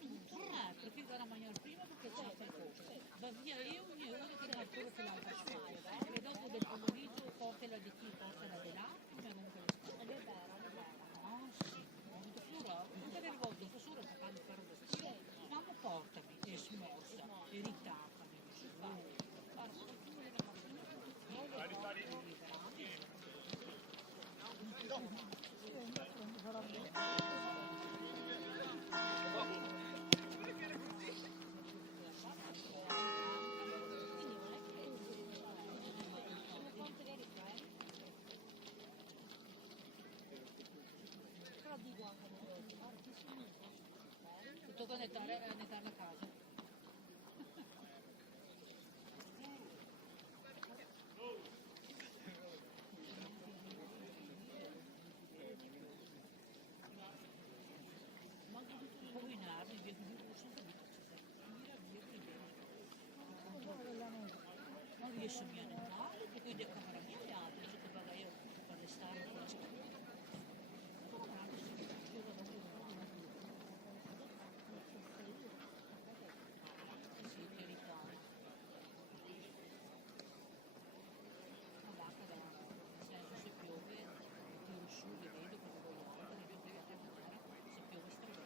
Perché era mangiare prima perché c'è il costo. Va via io ogni ora che fa quello che l'altra sera. E dopo del pomeriggio portala di chi, portala di là, come non te le scuole. È vero. Ah sì, ho avuto flora, tutte le volte che sono capace di fare vestire, mamma portami, e smorza, e ritappa, mi dice, guarda, tu me le da mattina, io le porto liberamente. Tocca nettare la casa. Poi in armi, via di tutto, sempre di non riesco a entrare, e quindi a camera mia le altre, se paga io per restare con la scuola. Sì, che ritare. Ma va, nel senso se piove, tiro su, le vedo come voglio andare, io devo andare, se piove stretto.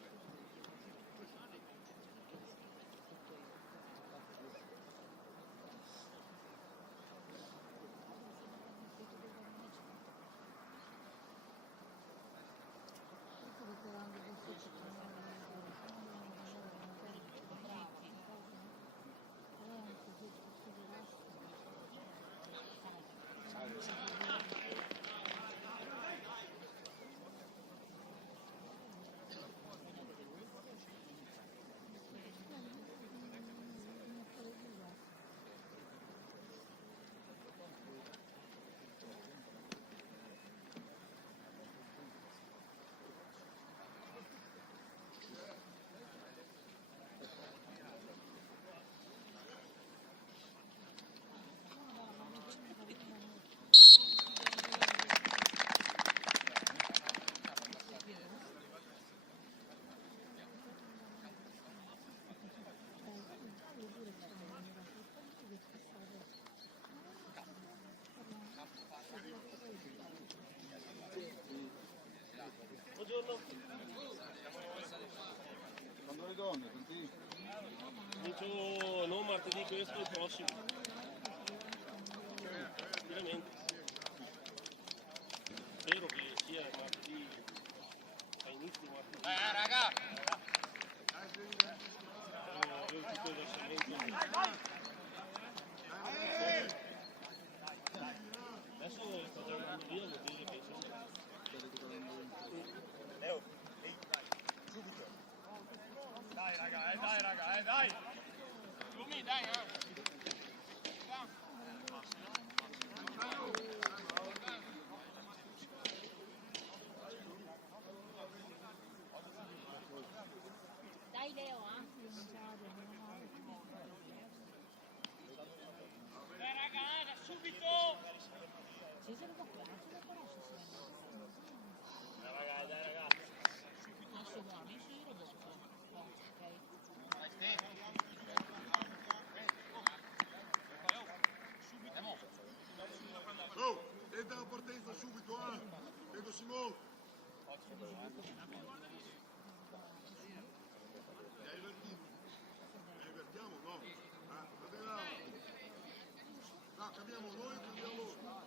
Buongiorno. Quando le donne, senti? Comincio non martedì questo, il prossimo. Veramente. Spero che sia martedì, a inizio martedì. Raga! Io tutto il versamento. Adesso sto già andando via, vuol dire che sono... Leo, ehi, subito! Dai raga, dai! Lumi, dai, Dai Leo, raga, subito! Cesare da qua, non conosce se Dai raga! assolutamente, sì, io lo so. Ok. Oh, entra la partenza subito, vedo Simone. Avvertiamo, no? No, cambiamo noi, cambiamo loro.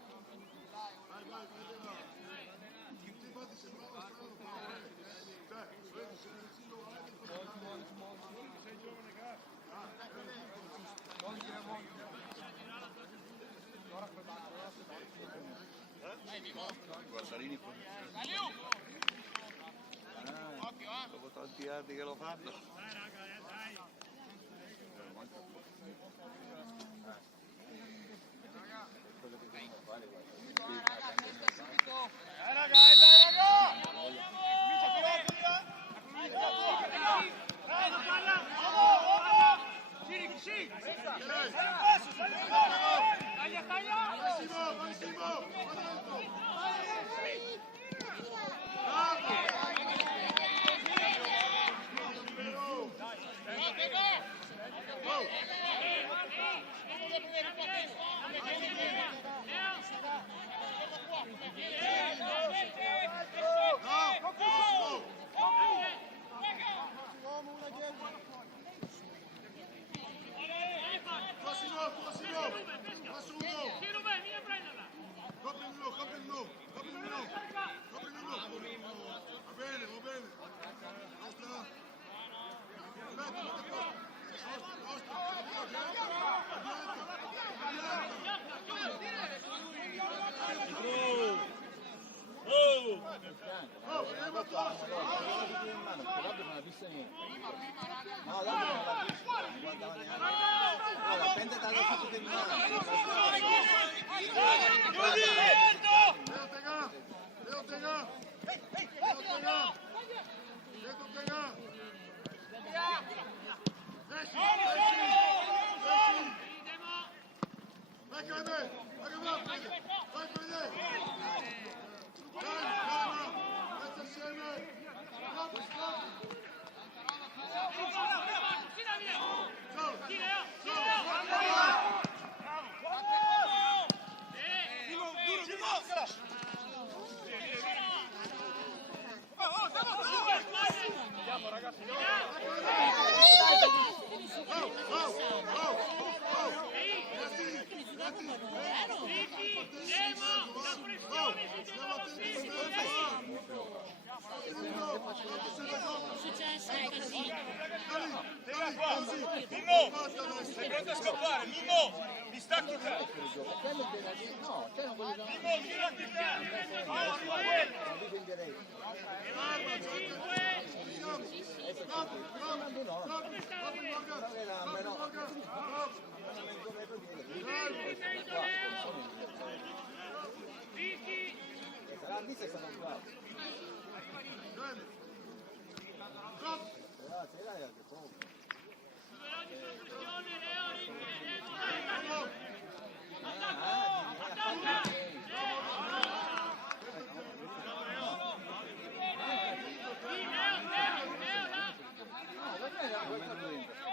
Vai, Federa. Tutti infatti sembrava strano, però vedi, se vicino sei giovane, Guardarini qua. Dopo tanti anni che lo fanno. Successo è così. Mimmo, sei pronto a scappare? Mimmo, mi stacchi te. Mimmo, tirati te.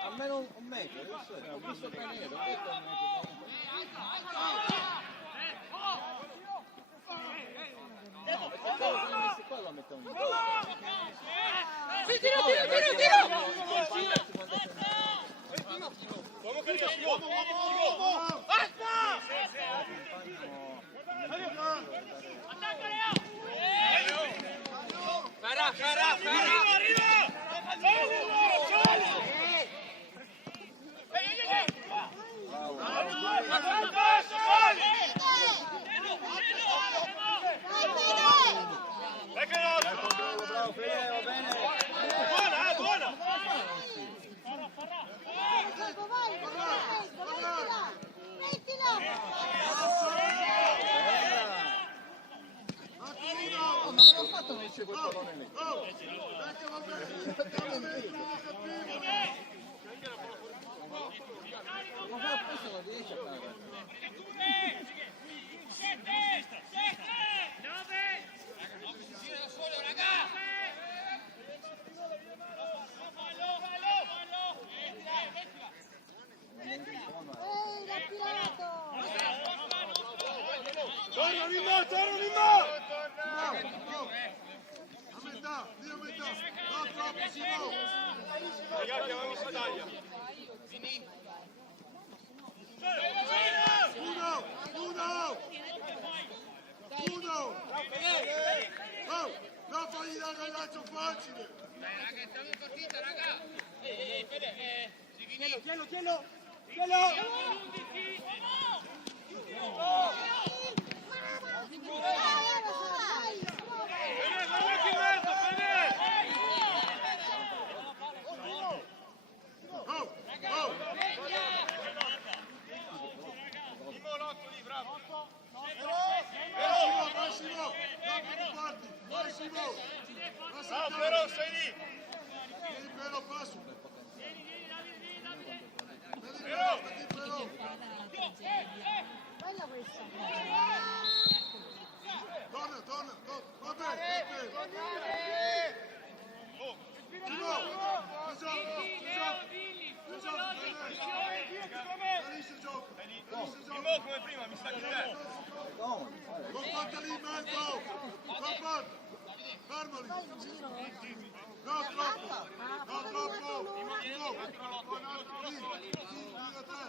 Almeno un metro, adesso ho visto che nero, ho detto un no, perché qua lo mettiamo in Sì, tiro! Uomo che c'è, uomo! Quel pallone lì. Ma fa questo non riesce a fare. Ragazzi, avevamo Sadaglia. Uno! Oh, non fagli dare il lancio facile! Raga, stiamo in partita, raga! Fede, Tienilo! però sei lì! Però passo! Bella questa. Torna! Finisce il gioco. Mimo come prima, mi sta di te. Non fatta lì in mezzo. Non fatta. Fermali. No, troppo. No, troppo. No. Lì da te.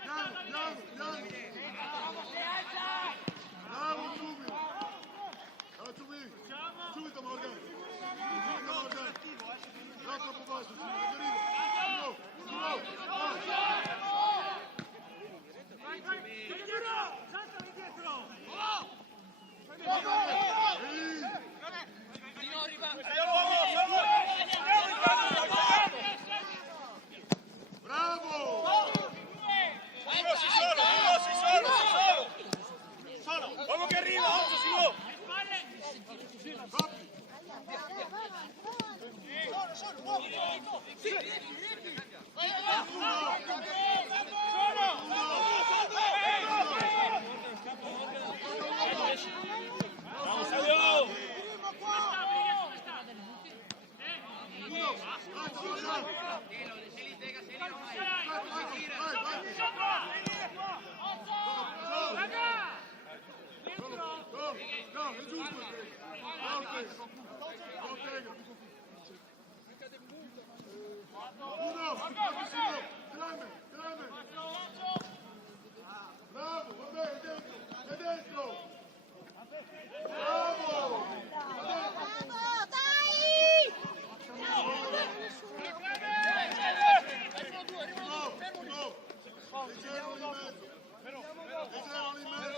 Piano. Bravo, subito. Subito, Morgan. No, troppo basso. Bravo! Solo! Uomo che arriva, Occhio, Simo! No, è giusto! Uno! Grande! Bravo, va bene, è dentro! Bravo!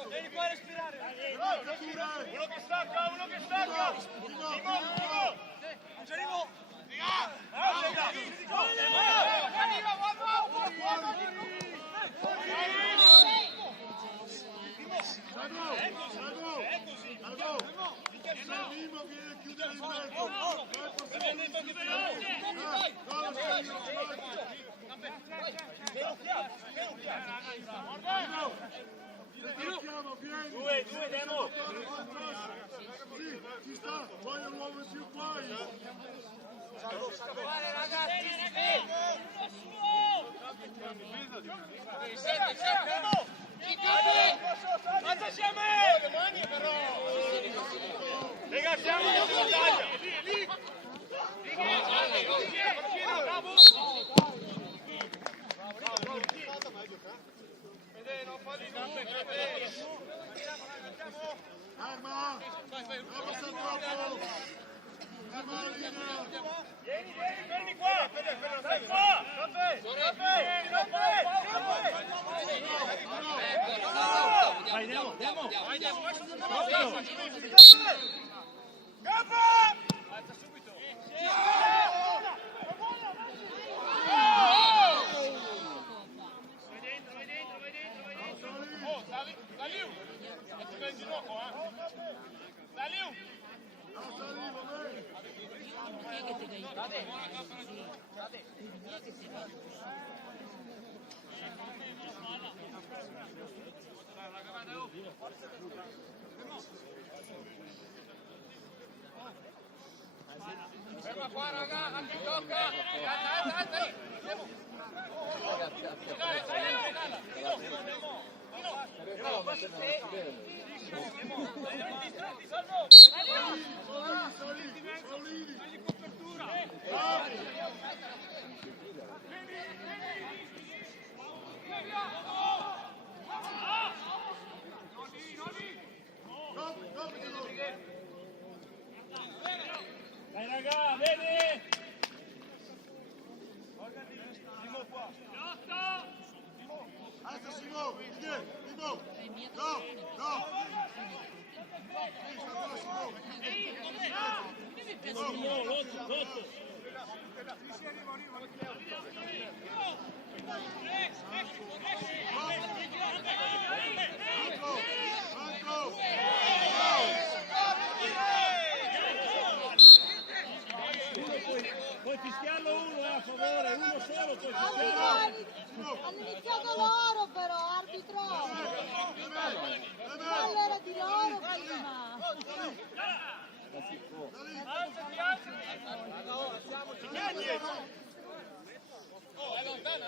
Vieni qua a respirare! Uno che stacca! Non ci arrivo! Mimo viene a chiudere in Due, Demo! Sì, ci sta, voglio un uomo in più qua. Alzaci a me! Siamo in battaglia! Arma! Avanza troppo! Arma la linea! Vieni qua! Stai qua! Vai, Demo! Gabba! Alza subito! Saliu! Metti in gioco, Saliu! Ferma qua, raga, ti tocca! Alza! Dai raga, vedi! Simo qua! Alza Simo! Simo! No! Puoi fischiarlo uno a favore, uno solo puoi fischiarlo. Hanno iniziato loro però, arbitro! Era di loro prima! Alzati! Oh, è lontana!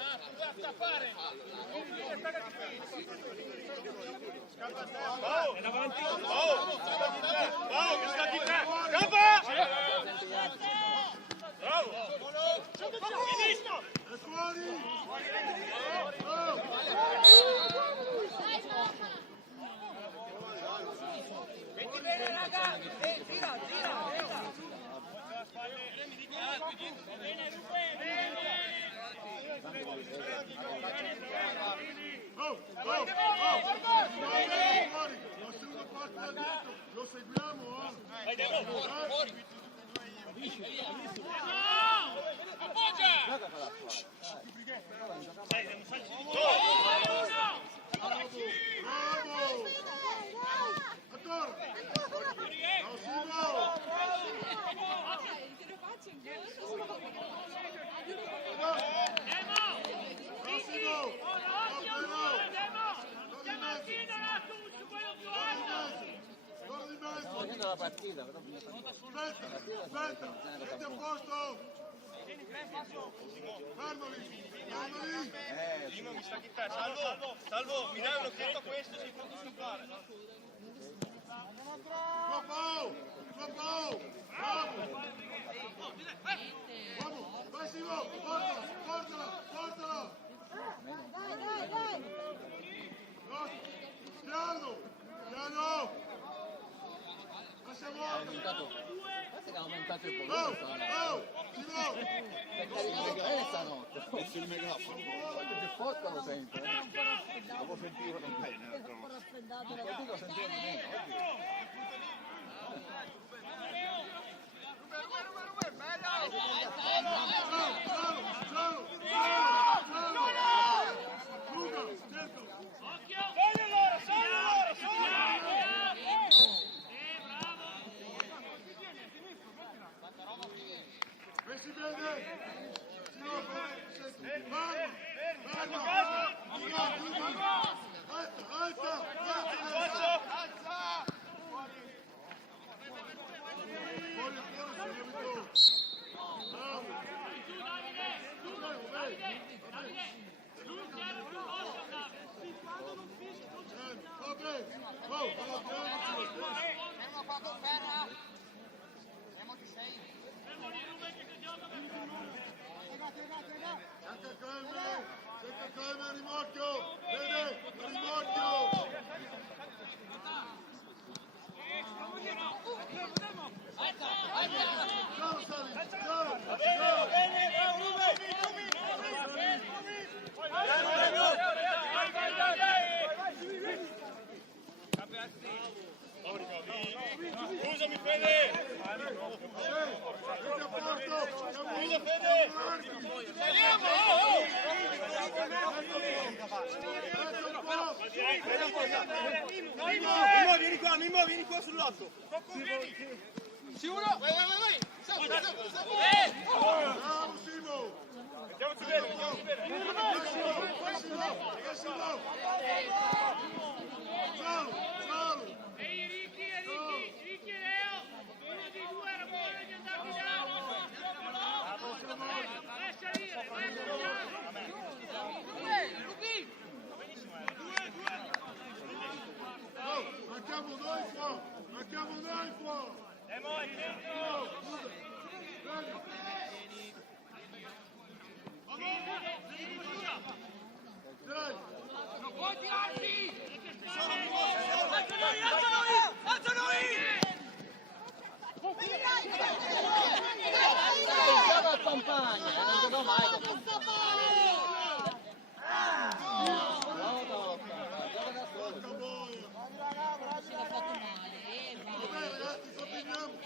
Lo seguiamo, la partita, però aspetta, metti a posto! Fermali! Dino mi sta chi te, Salvo, mi dai un occhietto a questo, si può fare. Bravo! Vamos! Vai Simo! Portala! Dai! Piano! Guarda che ha aumentato il pollo. Per caricare stanotte. Il megafono. Che forte lo sento. Dopo sentirlo non bene. Così lo sentivo meno. Calma, rimorchio! Vede! Rimorchio! Ciao, Sali! Ciao! Scusami Fede! Metti a posto! Scusa Fede! Mimmo, vieni qua sull'otto! Sicuro? Vai! Bravo Simo! Andiamoci bene! Ciao! Ehi Ricky e Leo! Uno di due era buono di andarti da! Vai a salire! Marchiamo noi qua! Dai! Non puoi tirarti! Alza noi! Gioca al compagno, non gioco mai. Porca boia! Ce l'ha fatto male, Vabbè ragazzi, continuiamo!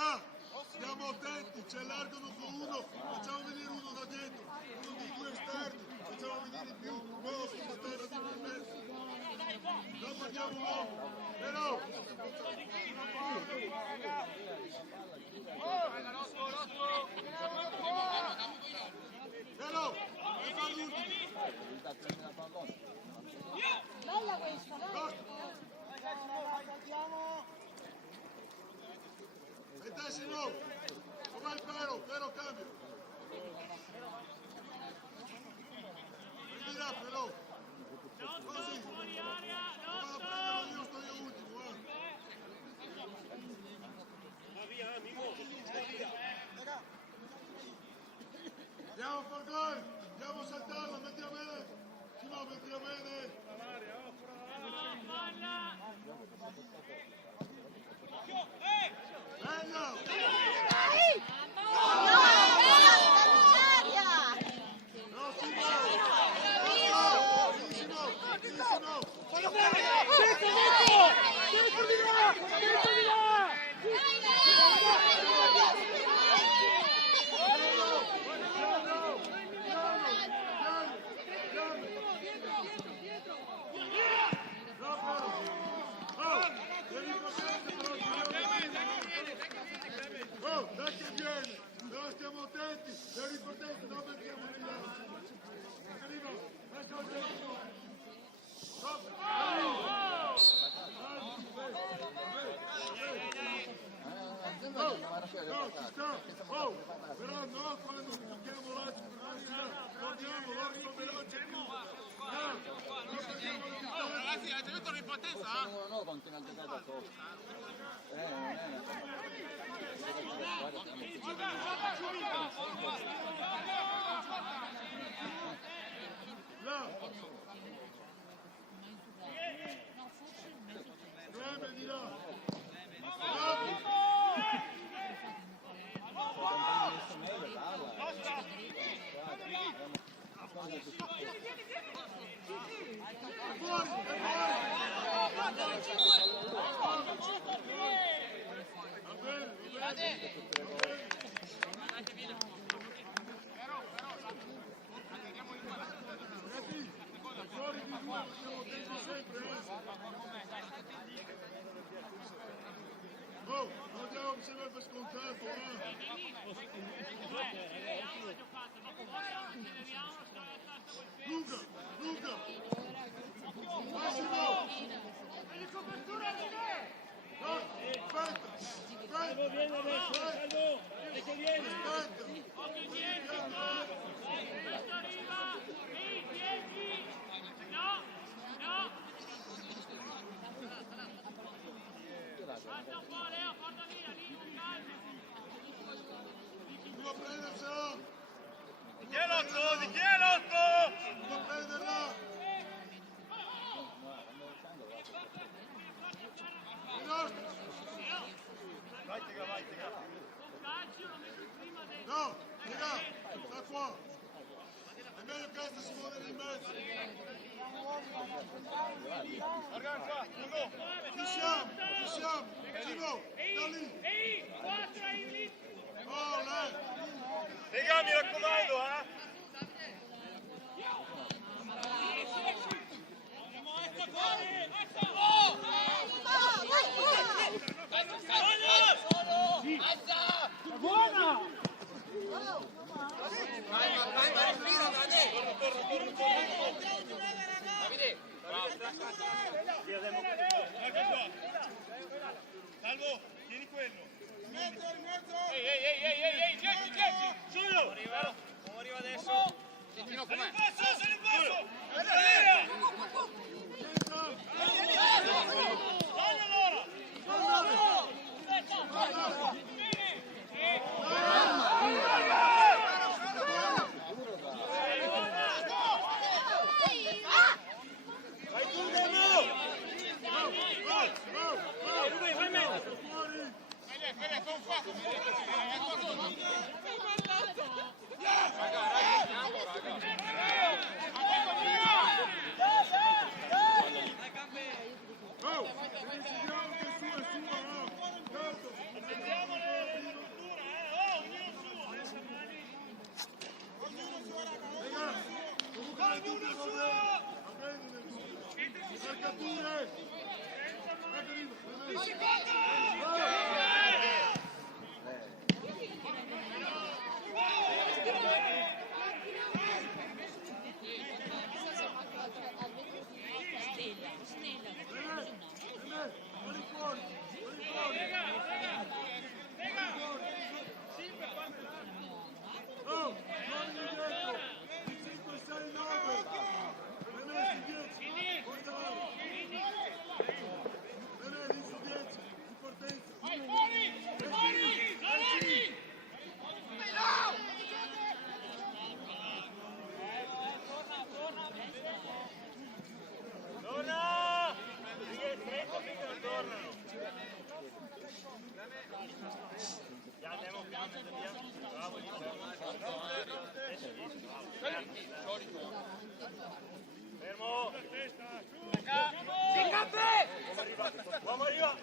Raga, stiamo attenti, ci allargano con uno, facciamo venire uno da dietro, uno dei due esterni, facciamo venire più, no, sulla terra di nel mezzo. Non facciamo l'uomo, però! Però, e fa l'ultimo! Bella questa, dai! E te Simo! vai, Pero, cambio. Prendi là, Pero. Così. Fuori area, Vado a prenderlo io, sto io ultimo, Andiamo a far gol, andiamo a saltarlo, metti a bene. Simo, metti a bene. palla. Bello! No, Simo! Oh, dai che viene! Però stiamo attenti! Devi potenti, non mettiamo negli altri! Arriva! Lascia il tempo! No, ci sta! Oh, però no, quando tocchiamo l'altro, guardiamo, l'altro veloce più! Ragazzi, avete visto l'impotenza? No, continua a giocare da solo. Non Preme di là! Oh, non diamo sempre per scontato, Luca! Massimo! Aspetta! Vieni adesso, Salvo! Che vieni! Aspetta! Occhi dietro, qua. Questo arriva. Lì, piedi. No. Passa un po', Leo, porta via, lì, con calma. Devo prenderselo! Di chi è l'otto? Devo prenderla! Il nostro! Vai, Tega. Con calcio lo metto prima del... No! Raga! Sta qua! È meglio che questa si muove in mezzo! Guarda qua, Ugo! Ci siamo! Simo! Da lì! Ehi, 4 ai lì. Oh, lei! Tega, mi raccomando, Salvo, tieni quello. Ehi, 10. Solo. Come arriva adesso? Sentino com'è? Se ne passo! Fermo! Uomo arriva!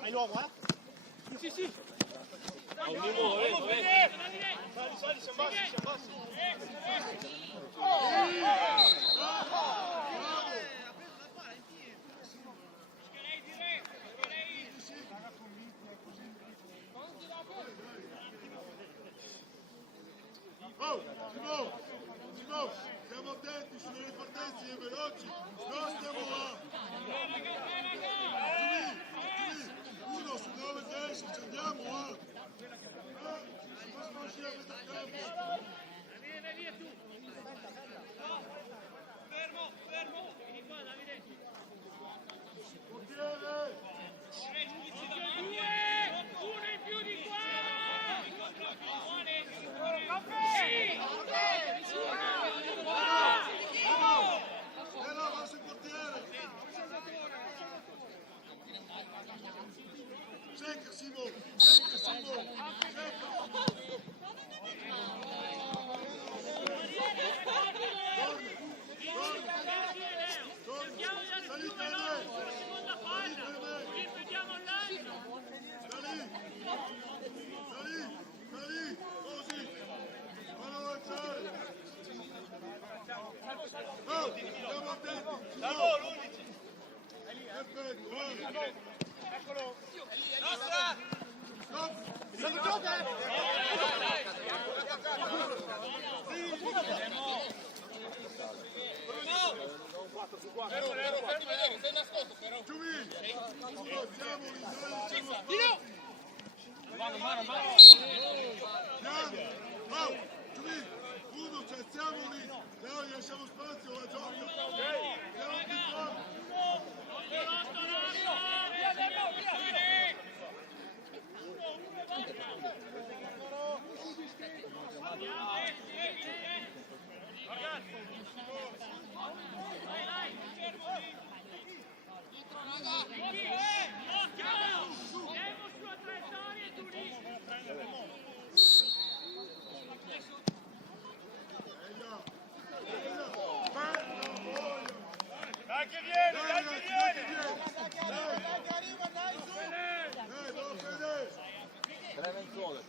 Hai l'uomo, eh? Sì, sì! Sali, si abbassi. Oh, Simo, stiamo attenti sulle ripartenze e veloci, no stiamo là. Uno su 9, 10, ci andiamo, Basta uscire a metà campo. Davide, via tu! Fermo! Vieni qua, Davide! Portiere! Uno in più di qua! No, verso il portiere! Secca, Simo! Salì, così! Vanno a avanzare! Oh, stiamo attenti! Salvo, l'11! Perfetto, Eccolo! Nostra! Fermo, sei nascosto però! Giubi! Siamo in Mano! Oh, Giubi! Uno, cioè siamo lì! Noi lasciamo spazio a gioco! Siamo più forti! Dai che viene! Prevenzione.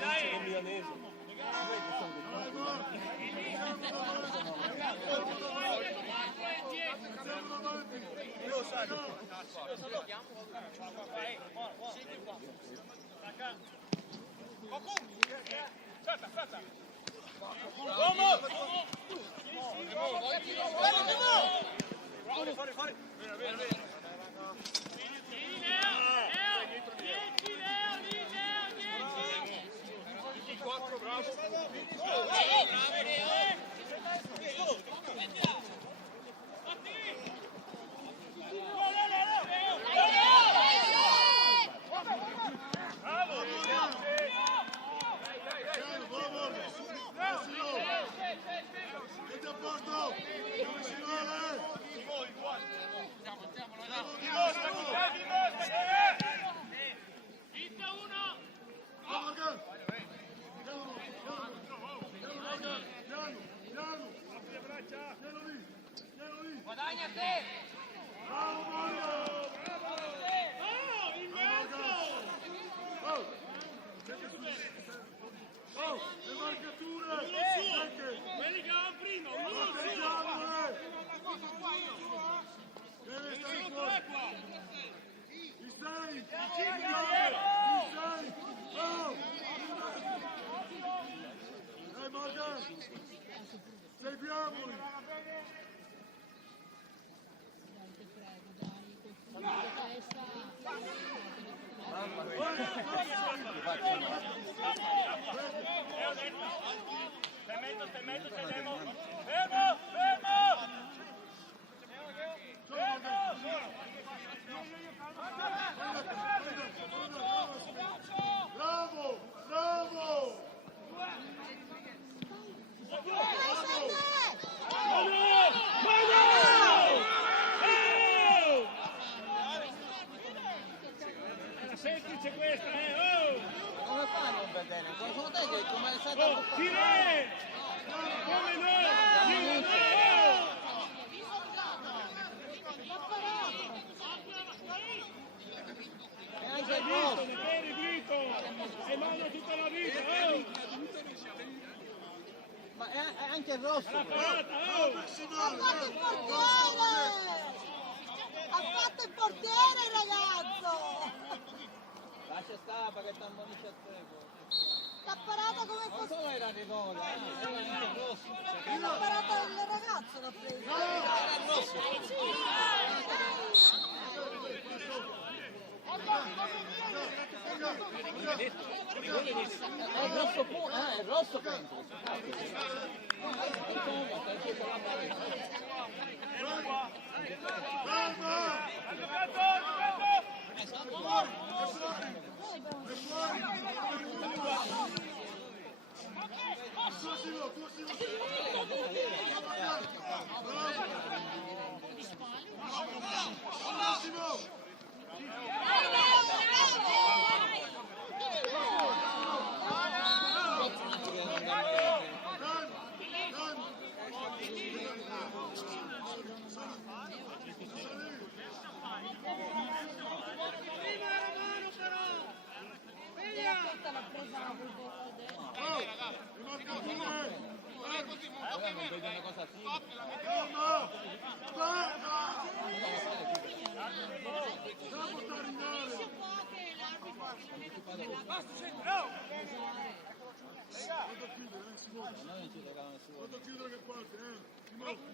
Dai, Guadagna te! Bravo Mario! In mezzo! Oh, le marcature! Quelli che avevano prima, uno solo! Deve stare fuori! I sei! Oh! Morgan! Seguiamoli! Bravo! Bravo! Semplice questa, oh! Come fa a non vedere? Secondo te che come è stata Oh, tire! Come no? Tire, no! E anche il Grito, rosso. ne vedi grito! E mano tutta la vita, oh! Ma è anche il rosso. La parata, oh! Ha fatto il portiere, ragazzo! Lascia stare perché ti ammonisce a te. L'ha parata come Non fosse... solo era rigore, era anche il rosso. L'ha parata il ragazzo, l'ha preso. Era il rosso. È il rosso pure, è il rosso penso.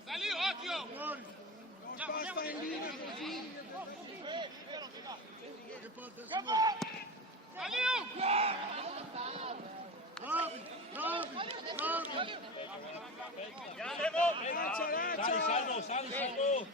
Salì, occhio! Basta in linea così! Che parte Salì! bravi, bravi, bravi! Sali, Salvo, sali, Salvo!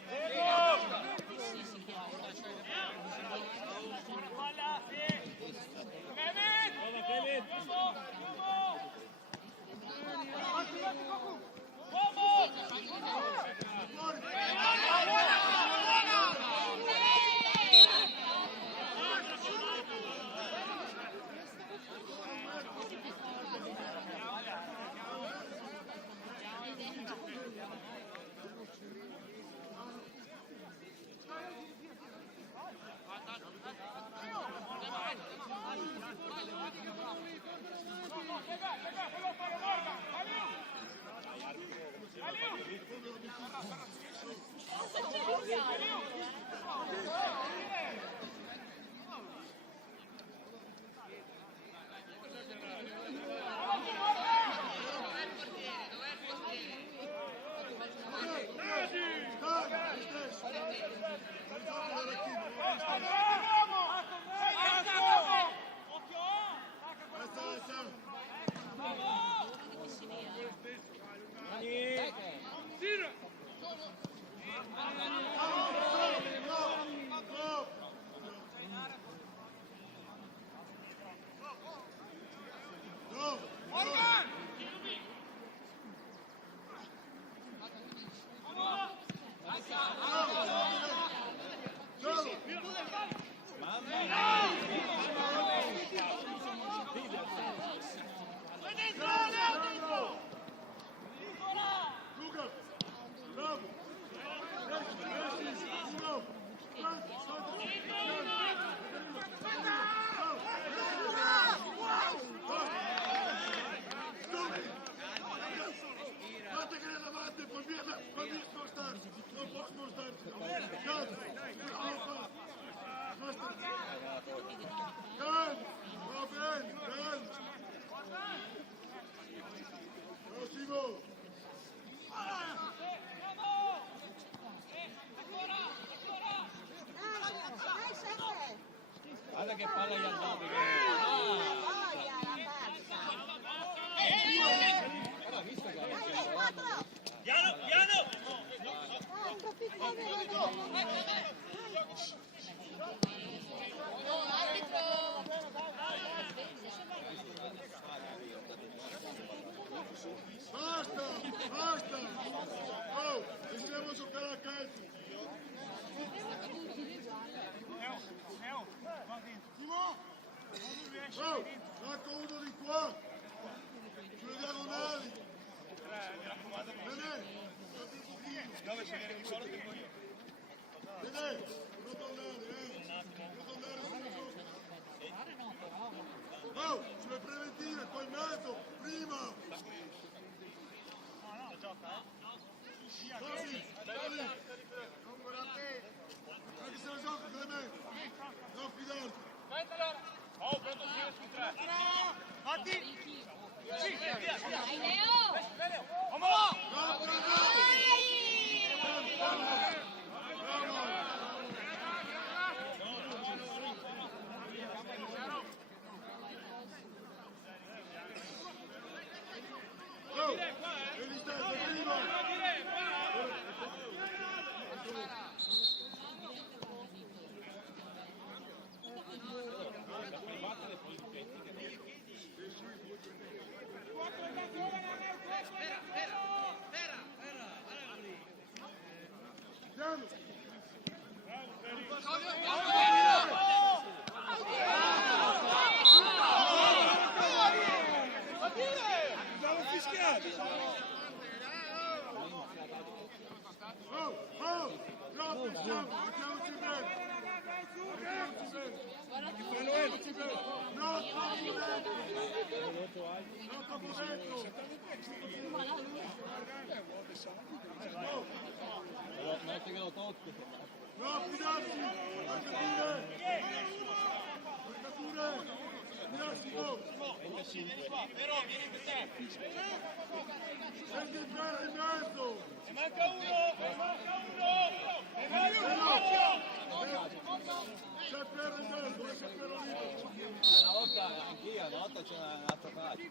Basta, basta! Oh, stiamo a giocare a calcio! Timo! Oh, manca uno di qua! Sulle diagonali! Bene! Dove si viene di solo tengo io. Bene! Non tornare, Non tornare sul gioco! Oh, sulle preventive, poi in mezzo, prima! Dai, dai! Anche se la gioca, Clemente! Non fidarti! Oh, pronto, sì, su 3. Matti! Sì, via, via! Dai Leo! Vamos! Bravo, bravo! Oh, Eliseo, prima! Piano! Oh, oh! Troppo, mettiamoci bene! Mettiamoci bene! No, troppo dentro! No, troppo dentro! No, fidarsi! Marcature! Marcature! Mirasimo! Però, vieni per te. Senti il ferro in mezzo! Ne manca uno! C'è il ferro in mezzo, c'è il ferro libero! Una volta anch'io, una volta c'era un'altra parte.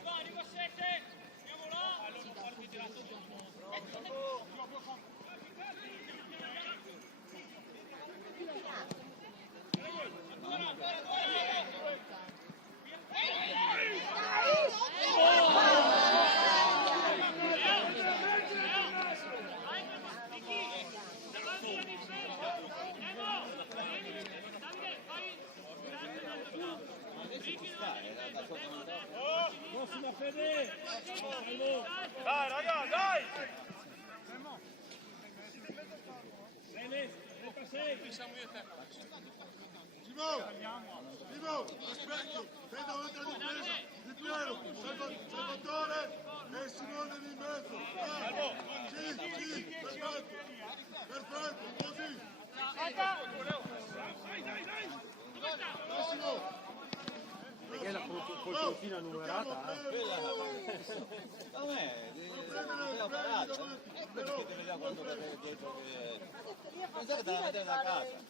Arriva 7, andiamo là. Dai, raga, dai! Timo, aspetta, sei davanti alla difesa, Di Piero, Salvatore e Simone lì in mezzo. Sì, perfetto, così. Massimo. Perché la poltrona numerata? A me, la parata. E quello che te ne dà quando vai dietro che... Pensate te la vedere da casa.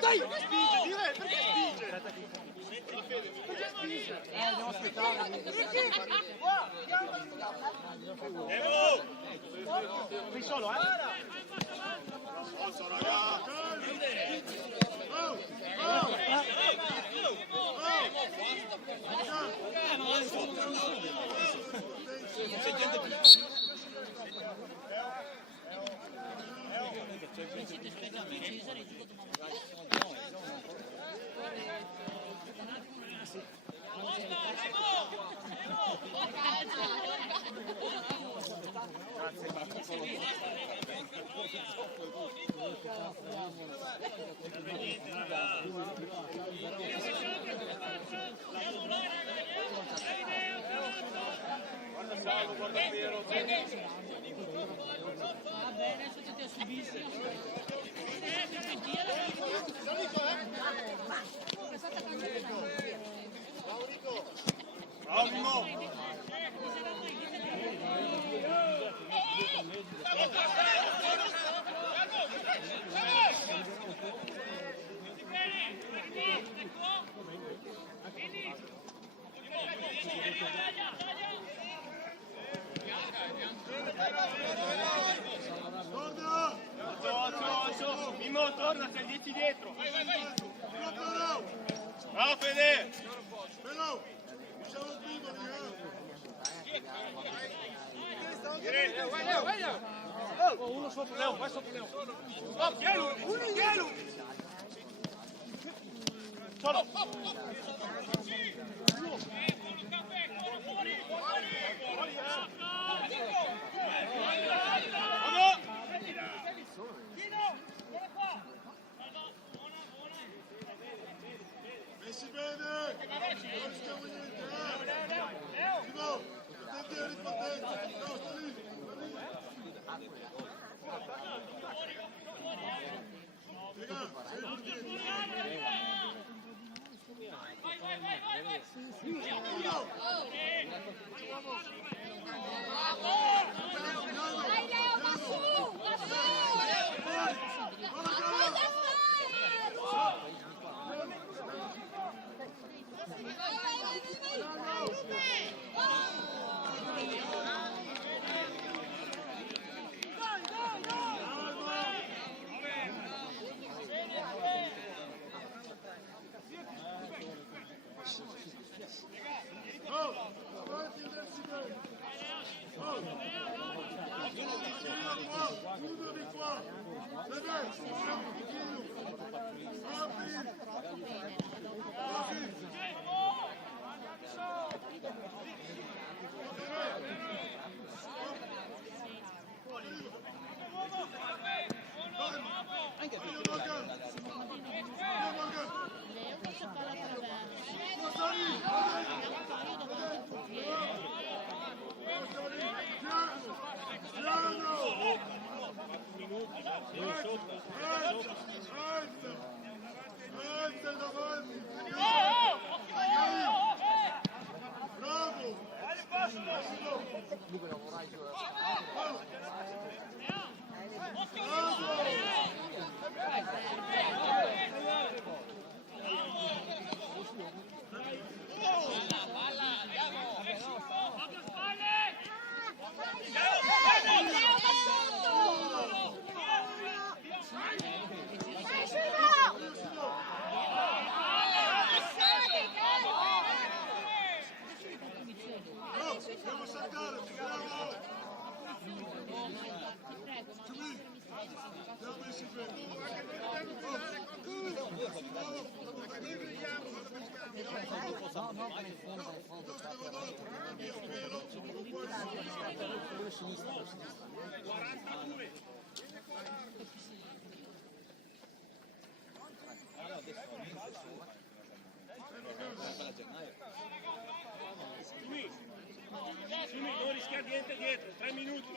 Dai, spinge, direi, perché spinge? Perché spinge? Andiamo a aspettare. Qui solo, Forza ragazzi! Va bene, adesso ti subisci. Bravo Mimmo! Mimmo, torna, sei 10 dietro. Bravo! Bravo Fede. Però! Usciamo il primo, Uno sopra Leo, vai sopra Leo. Oh, chi è lui? Chi è lui? Solo. Messi bene! Non rischiamo niente, Simo! Attenti alla ripartenza! No, sta lì! Raga, sempre dietro! Dai Leo, va su! Va su! Chiudo di qua! Bene, siamo un pochino! Anche tu. Sumi, non rischiare niente dietro, 3 minuti.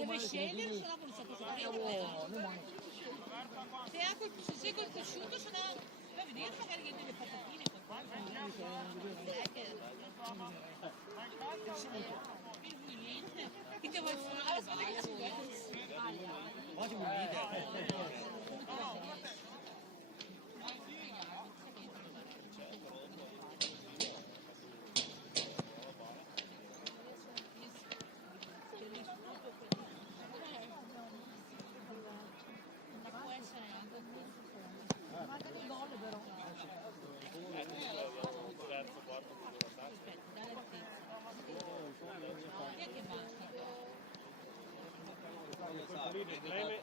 Deve scegliere, se no non so cosa fare. Se sei col prosciutto, se no vai a vedere magari che delle patatine qualcosa. Niente. Che ti vuoi fare?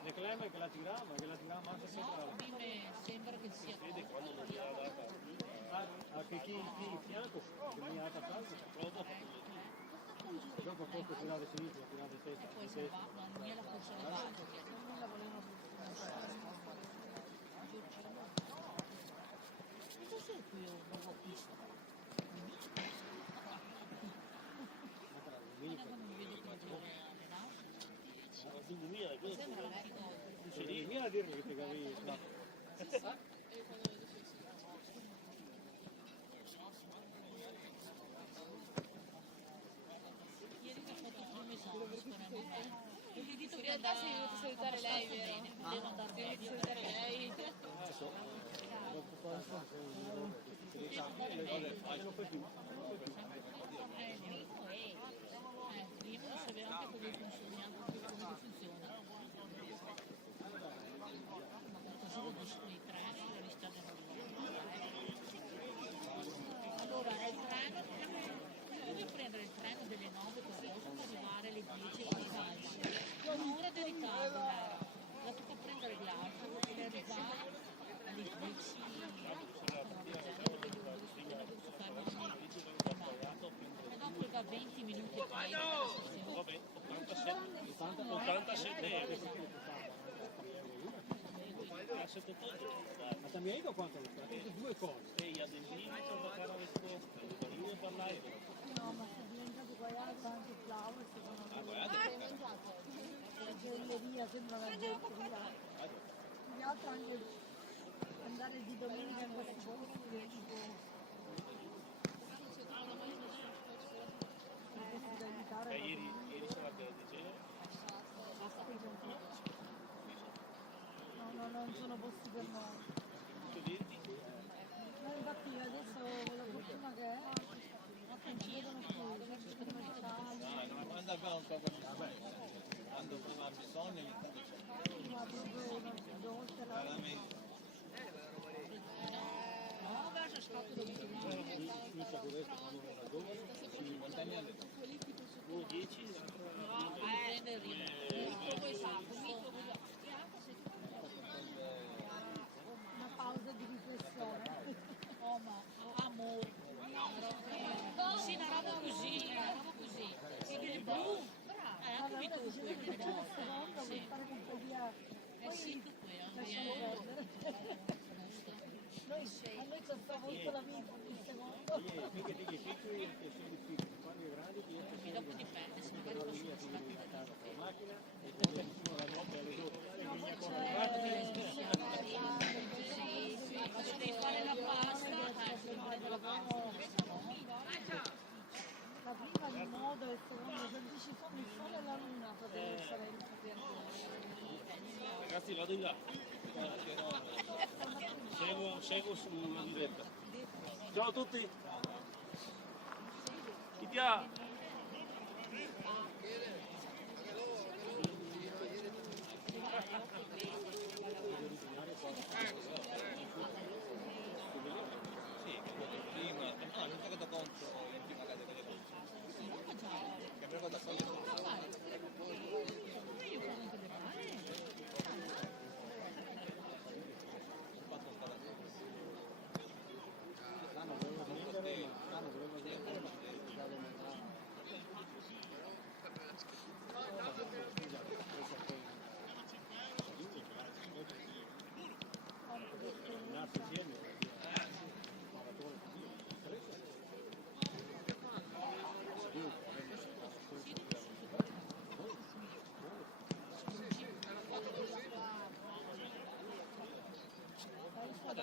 Reclama che la tirava anche sempre. Sembra che sia Anche chi in fianco, che mi ha attaccato, dopo poco tirava a sinistra, tirava a destra. poi se va, non è la corsa del bacio che non la volevano cosa sei qui un nuovo pista? Non mi vede come sembra vecchio. Vieni a dirmi che ti cavi. In realtà sei venuto a salutare lei, vero? devo andare bene. Salutare lei. Prima non sapeva anche come funziona, così lo dicono i treni, le riscaldano allora il treno, devi prendere il treno delle 9 per arrivare alle 10 e 15. Un'ora dedicata, la tocca prendere l'auto e arrivare alle 10 e dopo da 20 minuti e poi Vabbè, 87 euro. A 78 Ma ti hai quanto? Due cose. e io ad esempio sono fare questo, io parlare. No, ma se è diventato guaiato anche Flowers, secondo me. La gioielleria sembra una gioielleria. Gli altri anche andare di domenica in questi posti tipo posti da aiutare. Ieri sono a 13. No, non sono posti per noi. No, infatti adesso con la fortuna che è, non ci vedono più, certi commerciali, Quando abbiamo un po' quando prima bisogno, ma proprio due volte la veramente. no, verso scatto da 20 minuti. 50 anni alle 10. Prende il ritmo. Poi sa, una pausa di riflessione. oh ma amore. Sì, una roba così, E che blu. Anche Allora tu, dice che c'è la seconda, vuoi fare compagnia, sì, poi tu lasciamo perdere. A noi ci sta molto la vita, il secondo. Finché degli piccoli e sono difficili, quando è grandi Mi dopo dipende, se magari possono stare la macchina e poi fino alla notte alle 12. No, poi c'è se devi fare la pasta, la prima di modo e il secondo, se dici sono il sole e la luna, potrebbe essere il Ragazzi, vado in là. Seguo sulla diretta. Ciao a tutti. Chi ti ha? prima, no, non giocato contro in prima categoria. Che abbiamo giocato a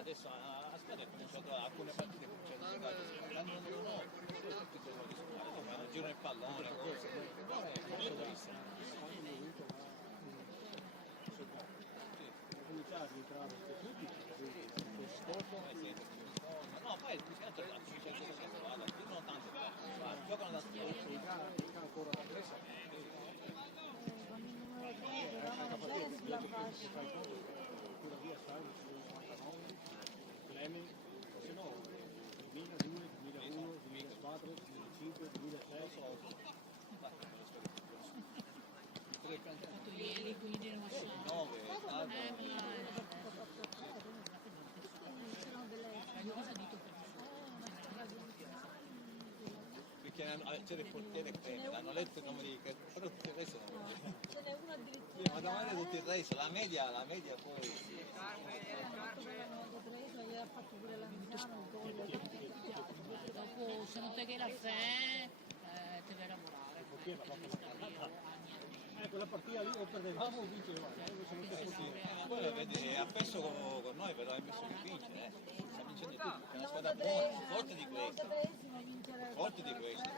adesso a squadra è cominciato alcune partite cominciano a giocare l'anno numero 9 ma girano il pallone no poi più che altro girano tanto giocano da ancora da presa. con il numero 3 però non c'è sulla fascia. Tira via Salvi sul 99, Fleming, se no 2002, 2001, 2004, 2005, 2006, fatto ieri, quindi non so. 9 Cosa ha detto per perché c'è del portiere che hanno letto i numeri che però tutto il resto non Ce n'è uno addirittura. ma davanti tutto il resto la media poi Gli ha fatto pure l'anziano il gol. dopo se non te che la fe te vai a lavorare. quella partita lì o perdevamo o vincevamo, poi vedi ha perso con noi però ha messo di vincere sta vincendo tutto è una squadra buona forte di questo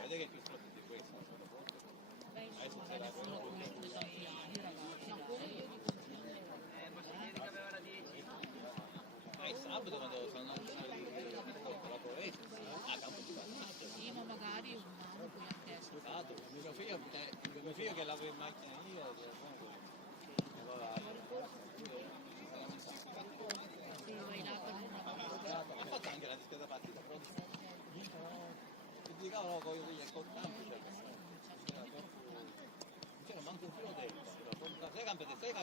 vedi che è più forte di questo Adesso ma c'era nessuno conosce tanti anni, ragazzi, il sabato quando sono andato con la Provezia, a campo di Battaglia. sì, ma magari un anno puoi anche essere. Esatto, mio figlio che lavora in macchina io, Sì, vai là per una ha fatto anche la discreta partita, però ti dico no, poi col campo, cioè, non c'era manco un filo dentro, sai campo, sai che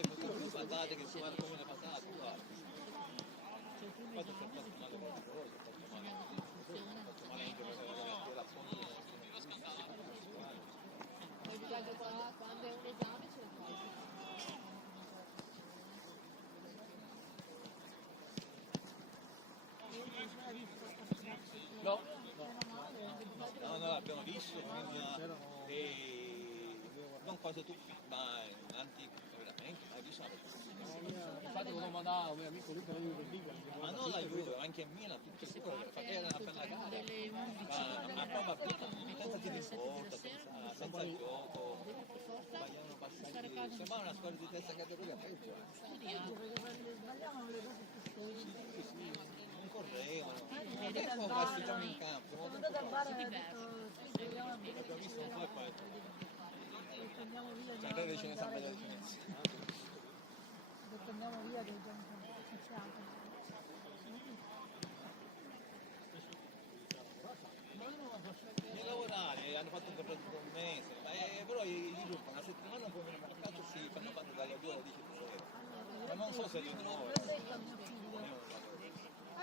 passate che si guarda come le passate, guarda. Poi ti sei fatto male con la cosa, ti sei fatto male anche perché la fonte. Poi bisogna quando è un esame ce lo fai. No, No, no, l'abbiamo visto, non quasi tutti, ma antico, veramente, hai visto? infatti volevo mandare un mio amico lì per il Liga. Ma non la Juve, anche in Milan, tutti sicuro, perché era una bella gara. delle 11 Ma proprio senza tiri in porta, senza gioco, sbagliavano passaggi, sembrava una squadra di terza categoria, peggio. Sbagliavano le cose più semplici. Non correvano, Sono adesso questi gioco in campo, Sono andata al bar e ho detto, sì, proviamo a vedere. abbiamo visto un po' e poi, Andiamo via, cioè credo ce ne siamo vedere all'inizio. andiamo via che già iniziato. Di lavorare, hanno fatto un contratto per un mese, però gli dico, una settimana poi venire a calcio si fanno parte dalle 2 alle 10 di sera. Ma non so se di nuovo. L'ho detto a mio figlio.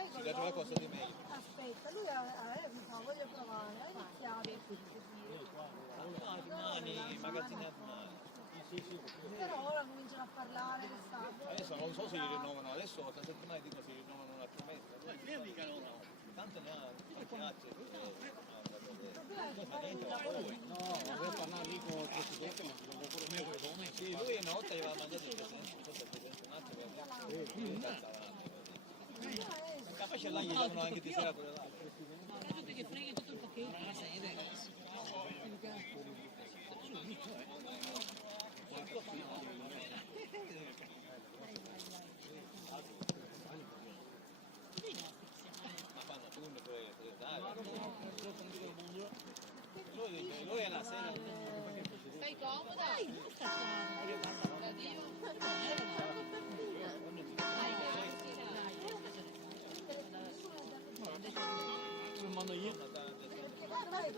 Si deve trovare qualcosa di meglio. Aspetta, lui mi fa, voglio provare, ha iniziato. Rimani, magazzini a mano. Però ora cominciano a parlare d'estate. Adesso non so se gli rinnovano, adesso questa settimana dico si rinnovano un altro mese. Tanto ne ha tanti altri. No, vorrei parlare lì con il presidente, ma bisogna pure me con i Sì, lui una volta gli aveva mandato il presidente, non so se il presidente un attimo capace là gli davano anche di sera pure là. tutti che freghi tutto il pacchetto, ma sei ragazzi. Ma fanno turno per dare. Lui è la sera. Stai comoda? Come mando io? Ma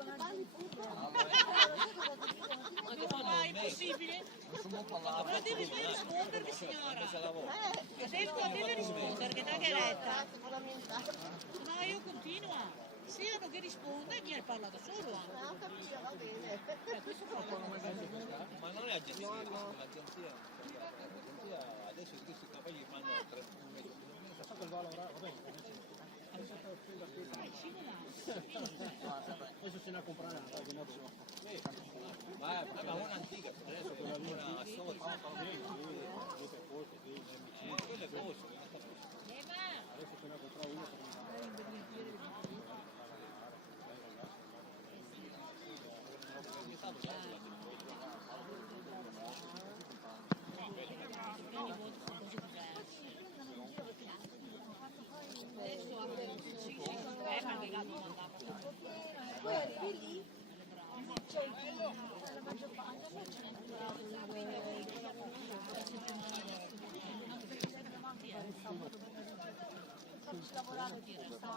è impossibile? Ma devi rispondere, signora. Deve rispondere, che da che retta. No, io continua. Sia che risponda e mi parla da solo. No, capito, va bene. Questo fa Ma non è agenzia, l'agenzia adesso questi capelli gli fanno 3 mesi. Adesso se ne a comprare Ma una antica, adesso una assolta. Quelle cose. adesso se ne a comprare una Poi arrivi lì, c'è la maggior parte, farci lavorare tutto il sabato,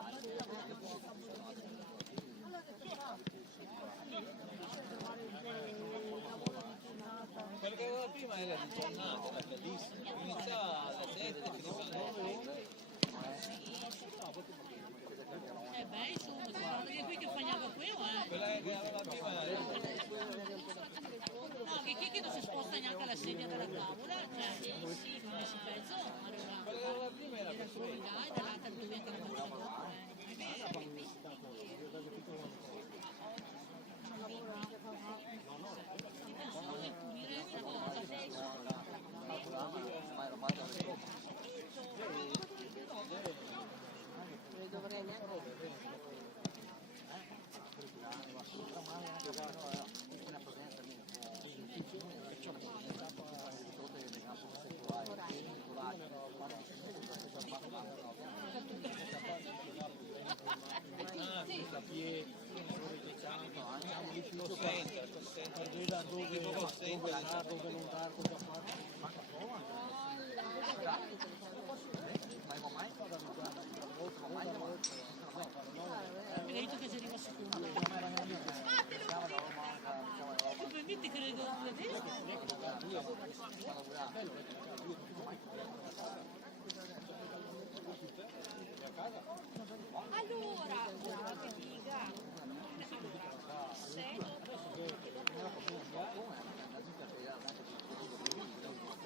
allora ho detto bravo, trovare il lavoro di giornata. Perché la prima era di giornata, era bellissima. Iniziava alle 7, finiva alle 9. beh, insomma, secondo me qui che fagnava quello, Quella che aveva prima era. No, che non si sposta neanche la sedia dalla tavola, cioè, come si pezzo, allora, Quella che aveva prima era era fuori là e dall'altra dove anche la borsa dopo, Dovrei neanche. Veda dove dove non dare cosa fare. Mi hai detto che si arriva secondo. Probabilmente credo di vedere. Allora, che figa.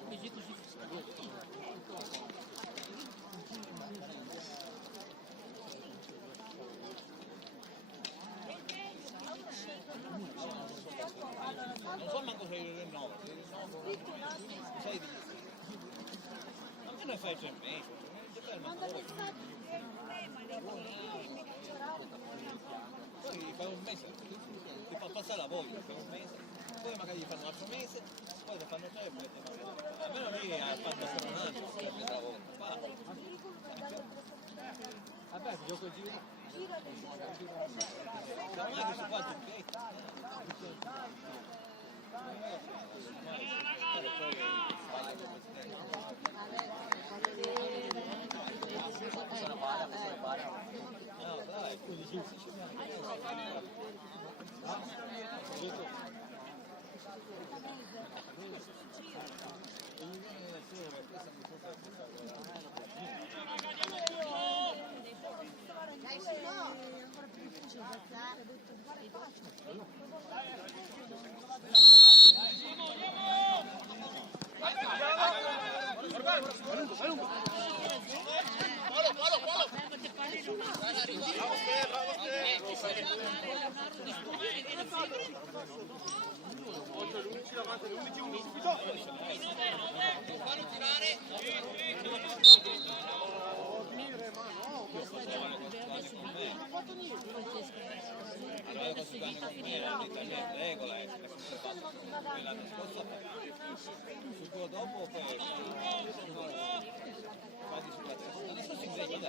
Invece così non so manco se io rinnovo, sai di anche noi fai 3 mesi, poi fai un mese, ti fa passare la voglia, fai un mese, poi magari gli fanno un altro mese, poi ne fanno 3 e poi ne fanno. Almeno lì ha fatto solo un anno, sarebbe la volta. Vabbè, gioco il giro. Ormai che si fa il giochetto. No, dai, regola è l'anno scorso subito dopo poi quasi sulla testa adesso si sveglia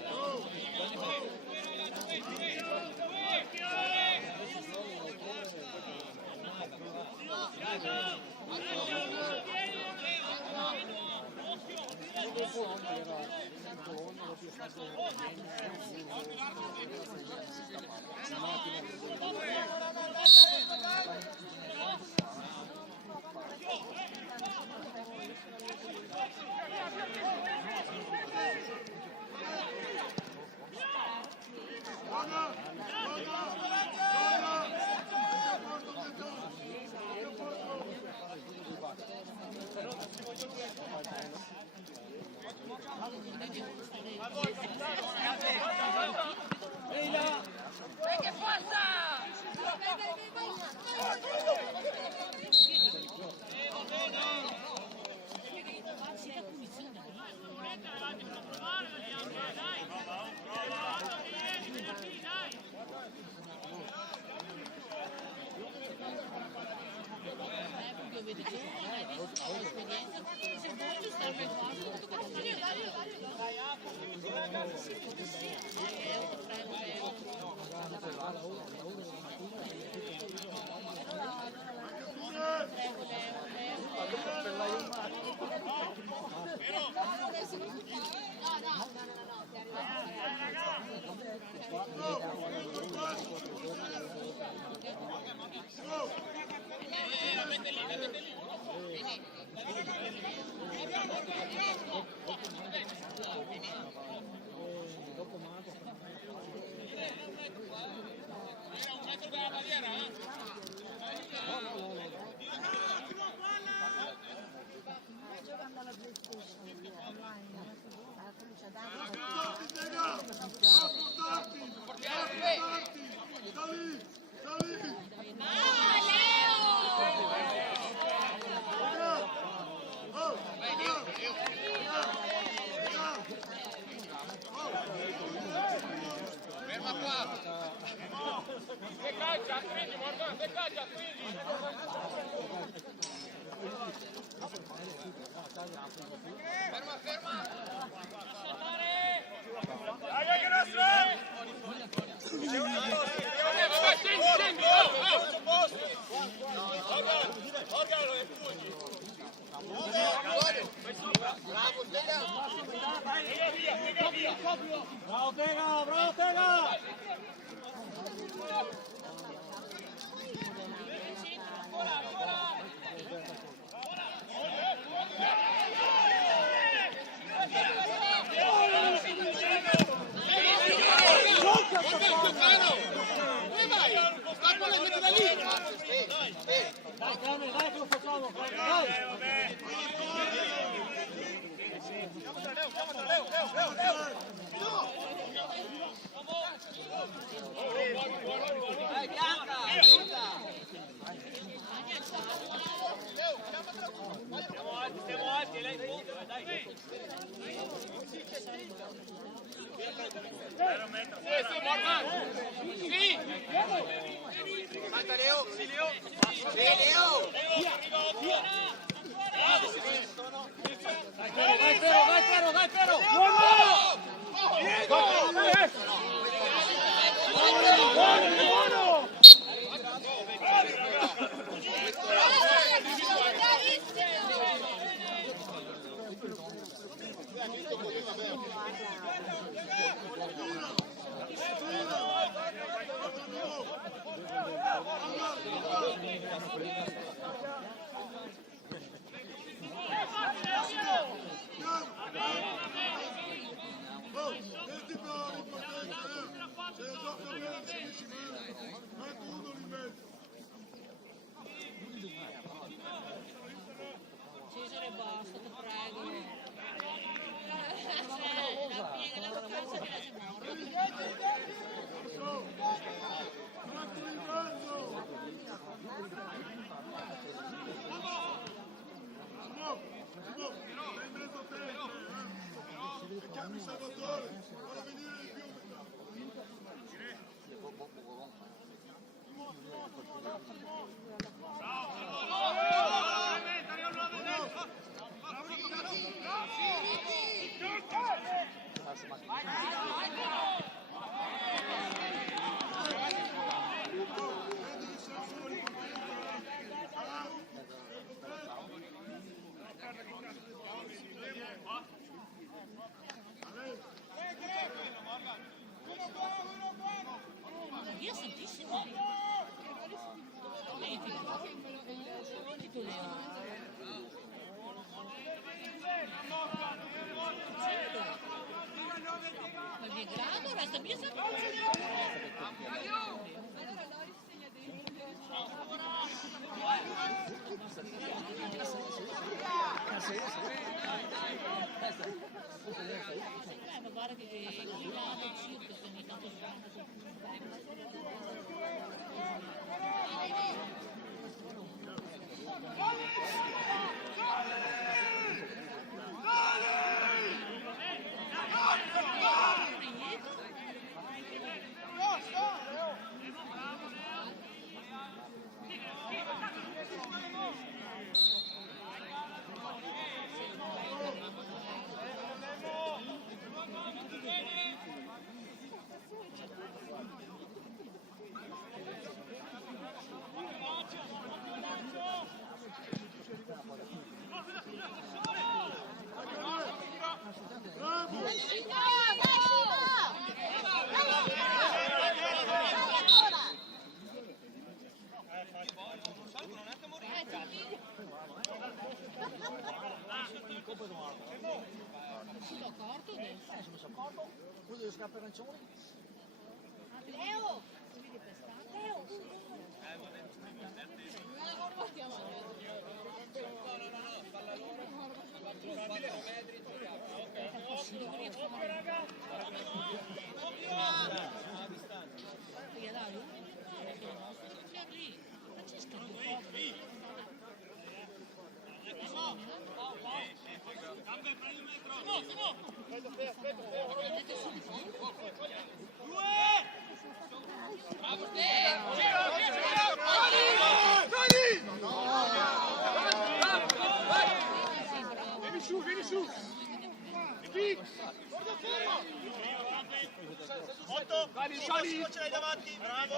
Che forza! Scendi, Bravo Tega, bravo Tega! Dove vai? Scappale, mettila lì! Dai, dai, che lo facciamo! Dai! Dai, Bianca! Stiamo alti, lei dai! Sì! Aspetta Leo! Sì Leo! Sì Leo! Vai Piero! Cesare, basta, ti prego. La piega la vacanza me la si Chiami Salvatore, falla venire di più. Io sentissimo. Ma il grado resta mia sempre. Ma guarda che il grado circo che ogni tanto Quello delle scarpe arancioni? Leo! Leo! Vieni su! Otto, Massimo ce l'hai davanti, bravo!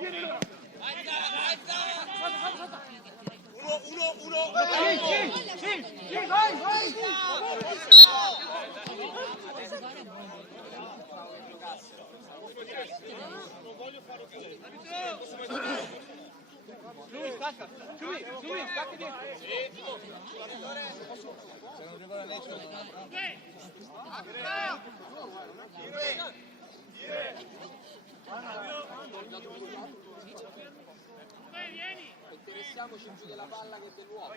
Vieni allora! Uno Lui, stacca! Lui, stacca dietro! Se non arriva lei Vieni! Interessiamoci più della palla che dell'uomo.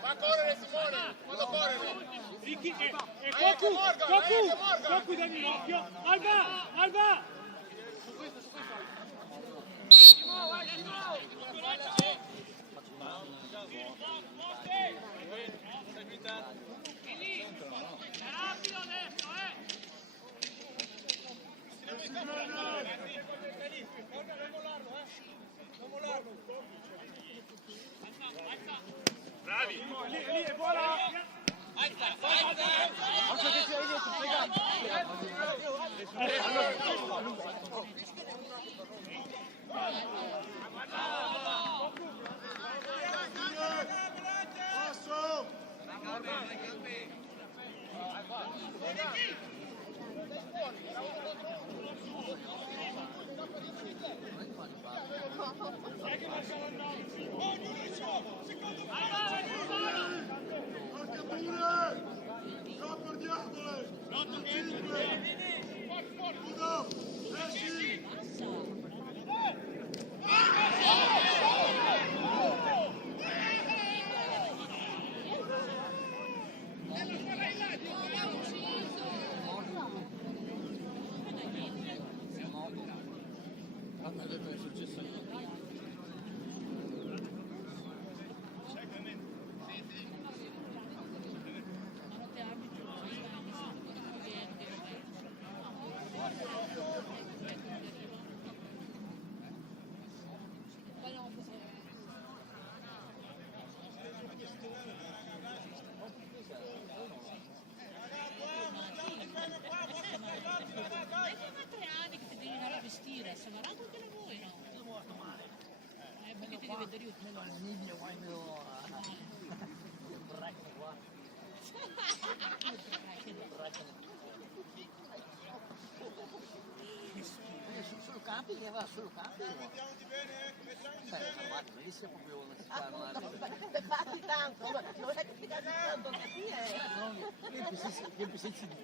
Va a correre Simone, quando correre? Ricky, Goku, dammi un occhio. Alba! Rapido adesso, Bravi! Lì, e buona! Forza che sei dietro, Passo! Anche pure! Non perdiamole! 5! Uno! Esci! Sul campi che va sul campi. Non si proprio non si fa male. Batti tanto, non è che tanto qui è... Che sensi di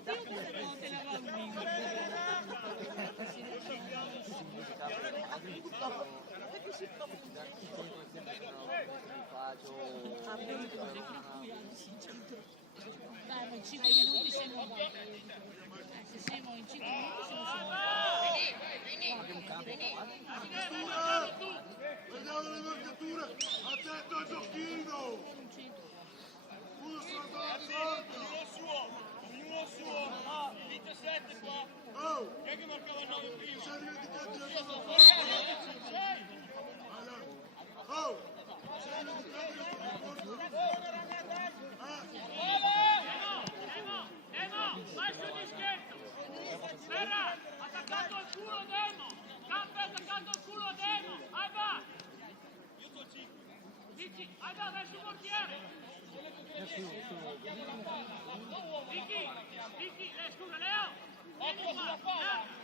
Dai, ma in 5 minuti siamo se siamo in 5 minuti siamo Vediamo le marcature! Attento al giochino! Uno sulla sorta! Ognuno suo, il 17 qua. Oh! Chi è che marcava il 9 prima? Si è dimenticato di fare Oh! Si è dimenticato di Demo, vai sul dischetto! Terra, attaccato al culo Demo! Campo attaccato al culo Demo! Alba! Vicky, Alba, vai sul portiere! Vicky, scusa, Leo! Vieni qua!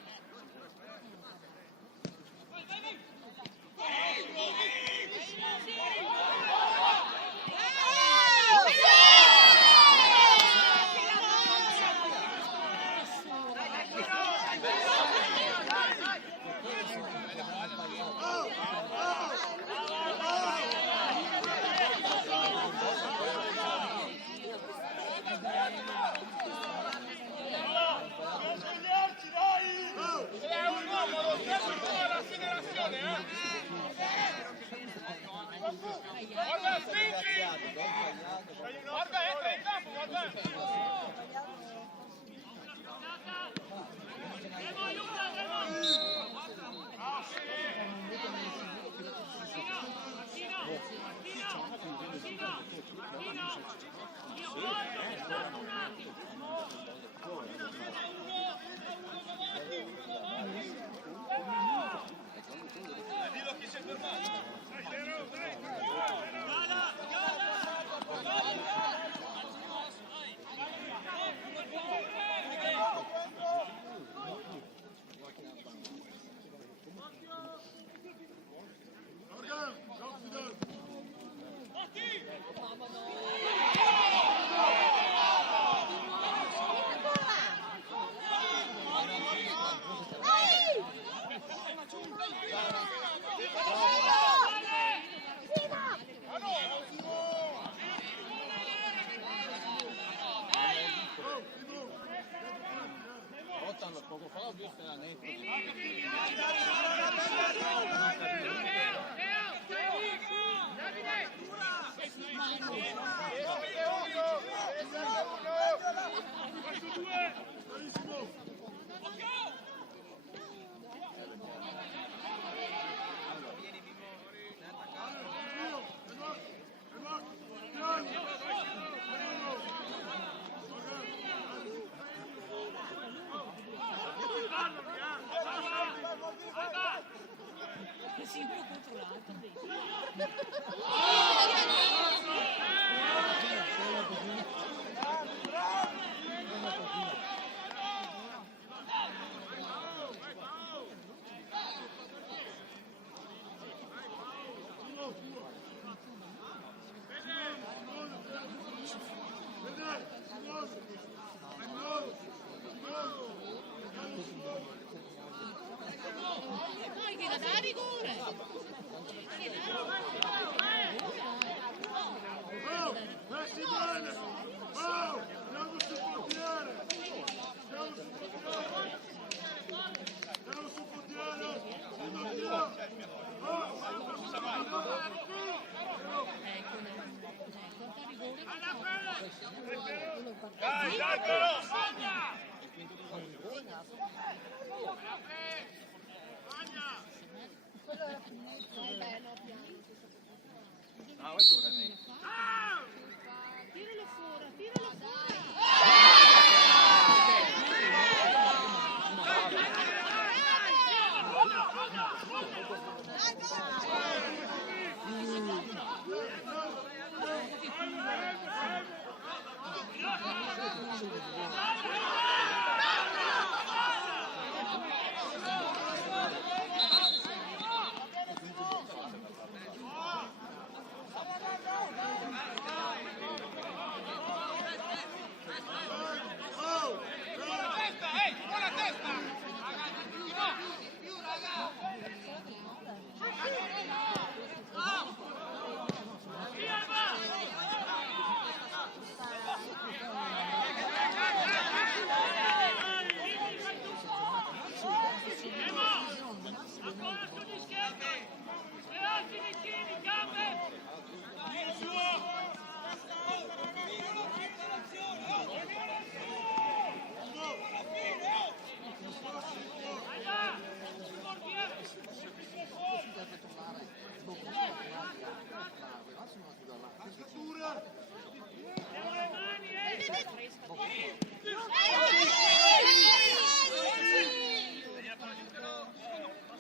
lottano poco fa, ho visto la netto. Sì, uno contro l'altro. Poi che la dà rigore. Messi bene! Oh! Andiamo sul portiere! Andiamo sul portiere! Andiamo via! Oh! Dai, dai, però! Ah, vuoi tu René? Tiralo fuori, tiralo fuori.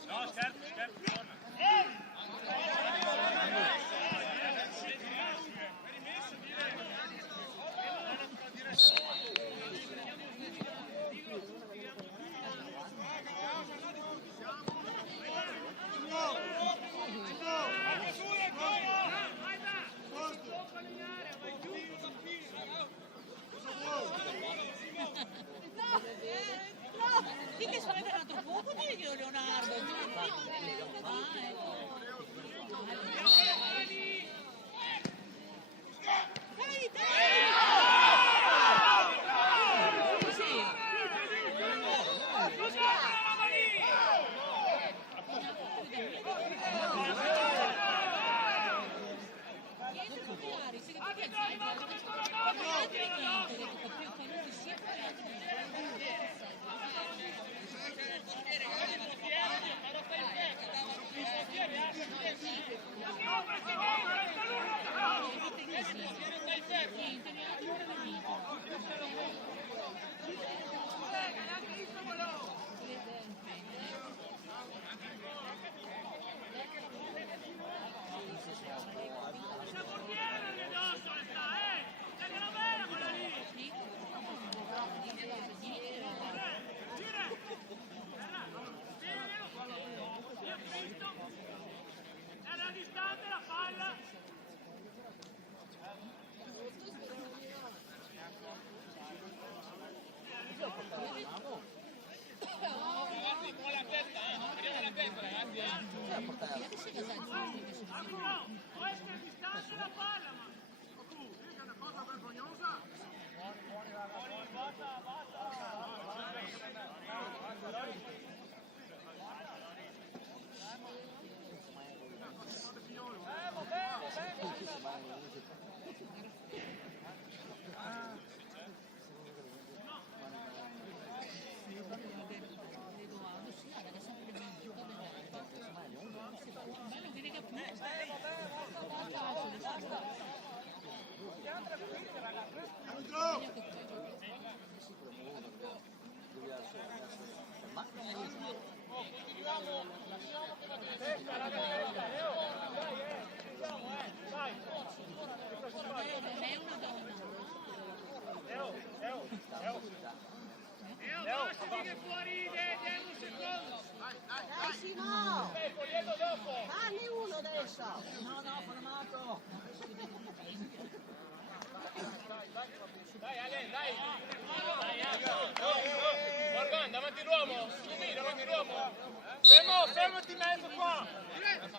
No, scherzo, scherzo. Sì che sono entrato poco di io Leonardo. Ah, ecco. Dai, Era distante la palla. Questa è distante la palla, ma È una cosa vergognosa! Lascia fuori Demo un secondo. Dai Simo! Dietro dopo. Fanne uno adesso! No, fermato! Dai Ale, dai. Morgan, davanti l'uomo. Sumi, davanti l'uomo. Demo, fermati in mezzo qua.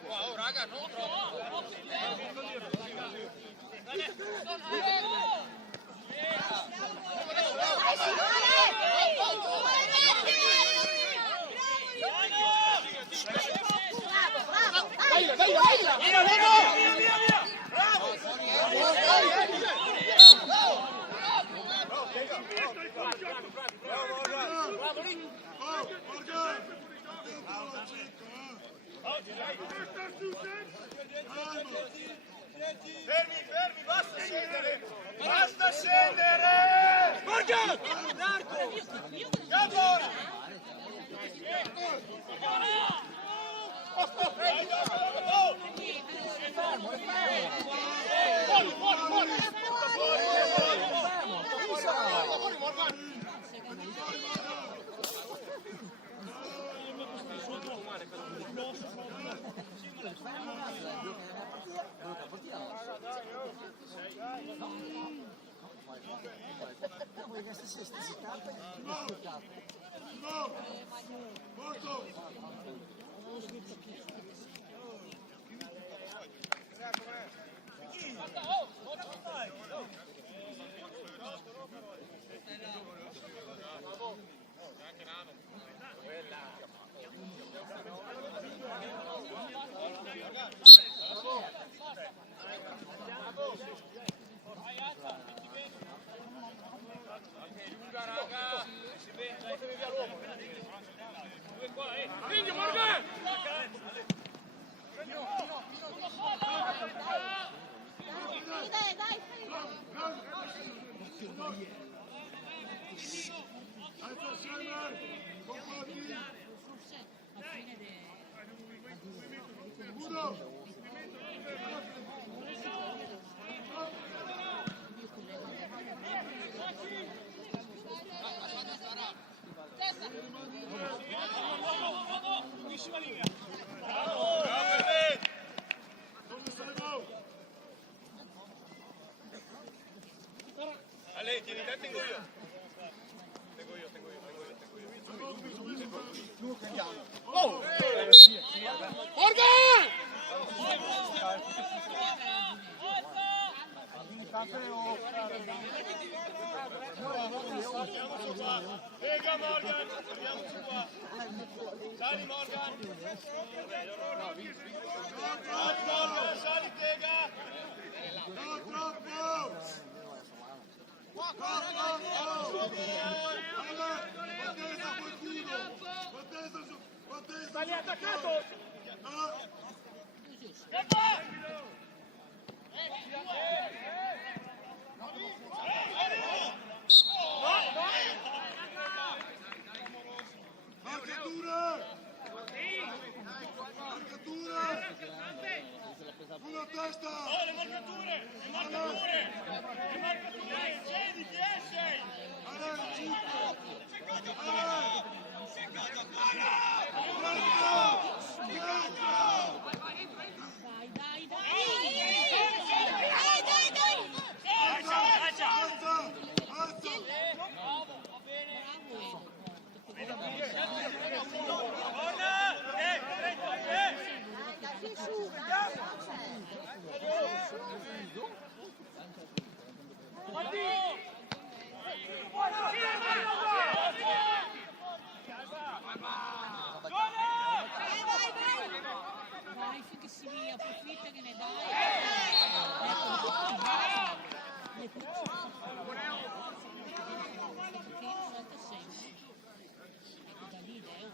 Oh raga, non troppo. Dai Simone! Bravo! Fermi, basta scendere! Basta scendere! Morgan! Gabor! Quindi Morgan! Dai! Ale, tieni te, tengo io. Lega Morgan! Andiamoci qua! Sali Morgan! Sali Tega! Sali attaccato! Una testa! Le marcature! Scegli, chi esce! Vai finché si approfitta che ne dai. Salta sempre. Ecco, da lì Leo.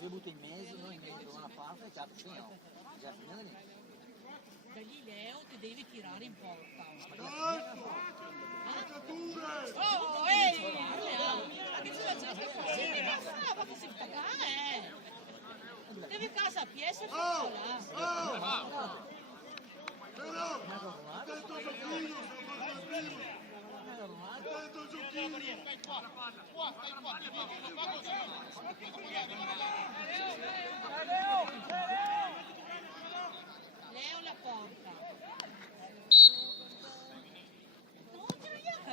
Io butto in mezzo, noi in mezzo da una parte e capo fino. Già finito niente. Da lì Leo ti devi tirare in porta. Oh, ehi! Ma che ce la c'è? Sì, ma che si fa? Devi casa a piedi e là. Attento Sofino, sta facendo prima! sto giochino! Leo la porta.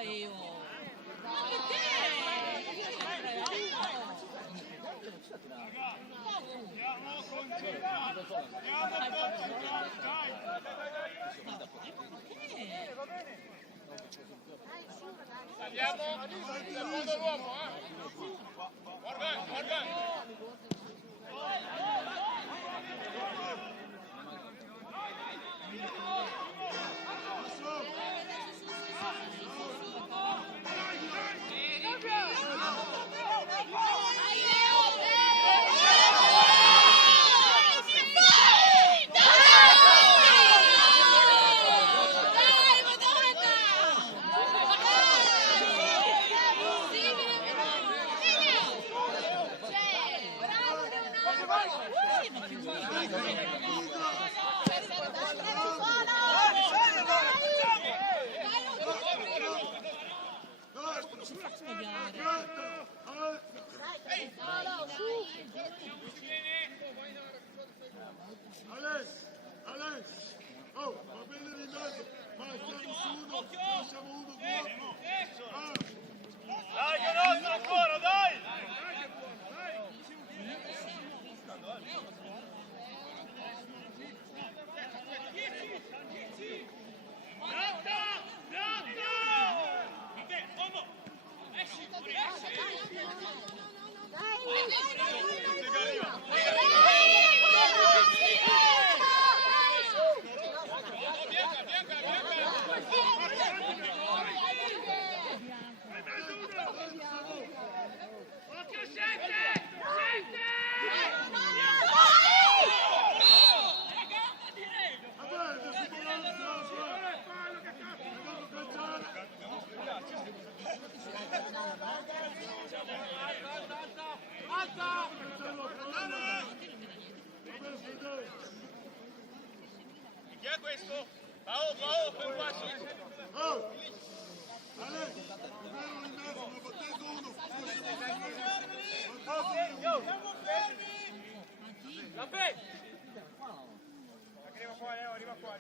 Io. Ma perché? Andiamo, secondo l'uomo, guarda, guarda. Alex, oh, va bene di mezzo, ma stiamo su uno, lasciamo uno buono. Dai, che nostra ancora, dai! Occhio, scende! Chi è questo? Paolo, fai un passo. Oh! Alex, vero in mezzo, ma battendo uno. Arriva qua, Leo, arriva qua.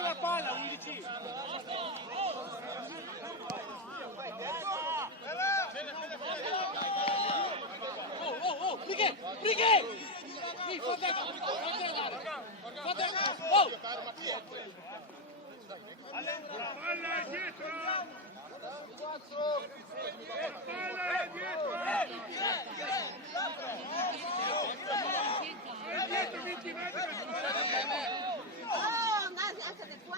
La palla, 11. Righe! Sì, fate oh! Palla è dietro! Palla è dietro! È dietro, 20 metri! Oh, andate di qua!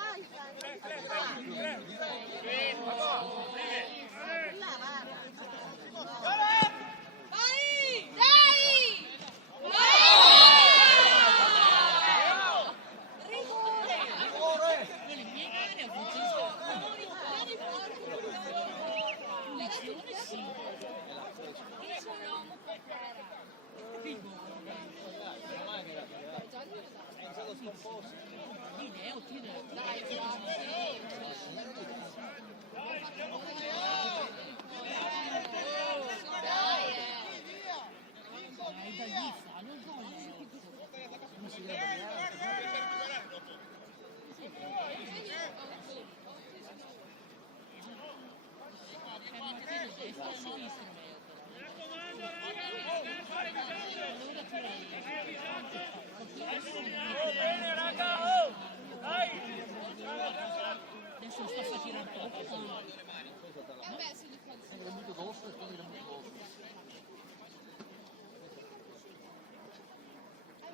Adesso sta a tirare troppo.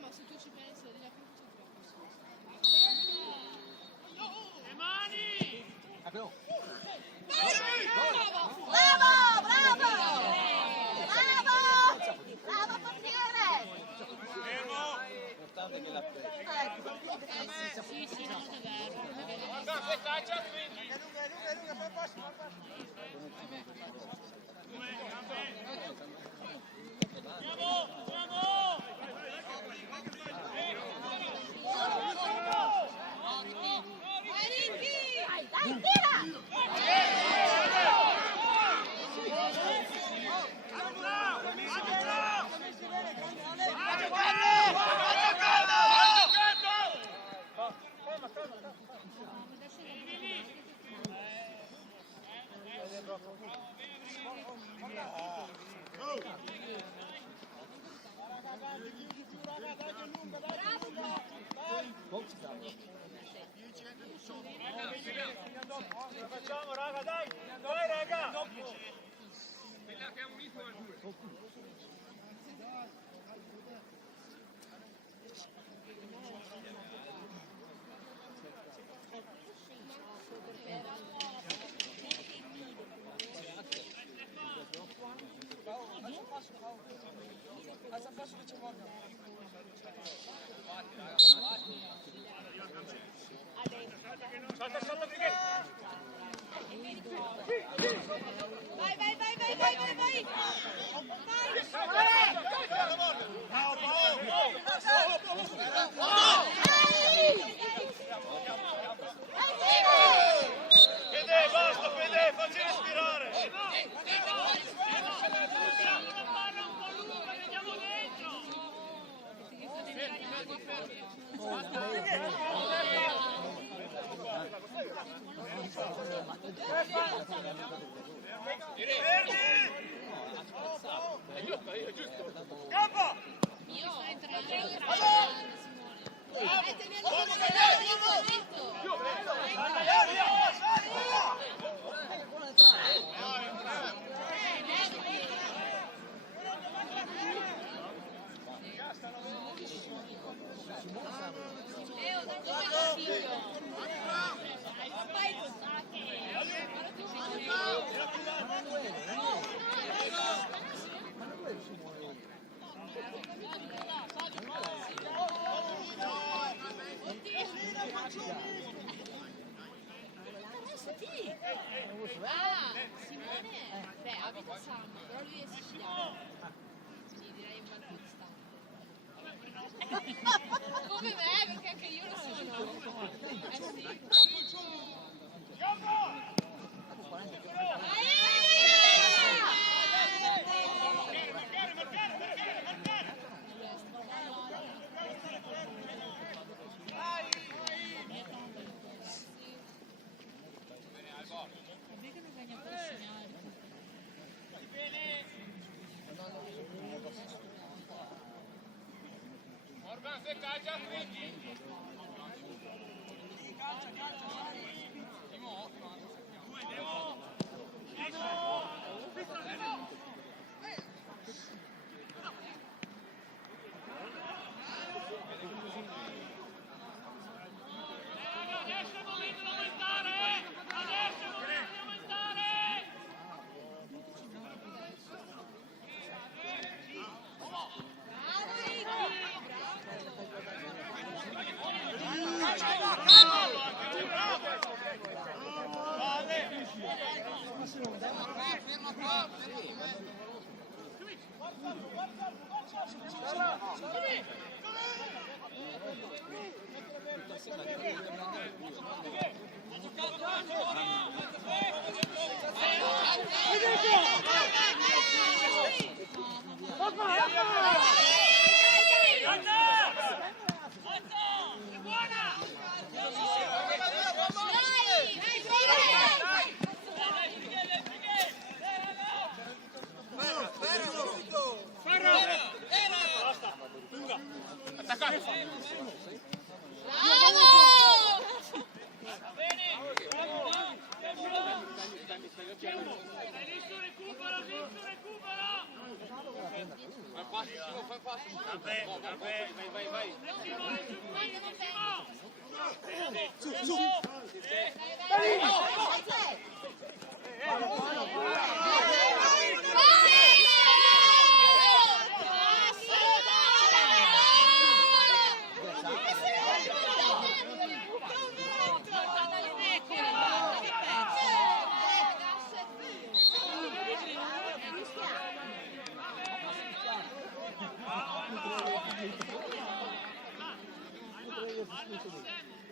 Ma se tu ci pensi, lì Le mani! Bravo! Bravo portiere! L'importante è che la Sì, sì, no, è vero. Guarda, aspetta, c'è il 20. Facciamo raga, dai, dai raga. Salta, salta, Brighetto. Vai, vai, vai, vai, vai, vai, vai! Fede, basta, Fede, facci respirare. Abbiamo una palla un po' lunga, vediamo dentro. Campo! Io sto entrando. Leo, dai un figlio! Ah, Simone, beh, abita a Sam, però lui è siciliano. Quindi direi un bel pista. Come me, perché anche io lo sono. Sì. Vabbè che non viene a pressionare. Orban, se calcia, quindi. Adesso è il momento di aumentare! Adesso è il momento di aumentare!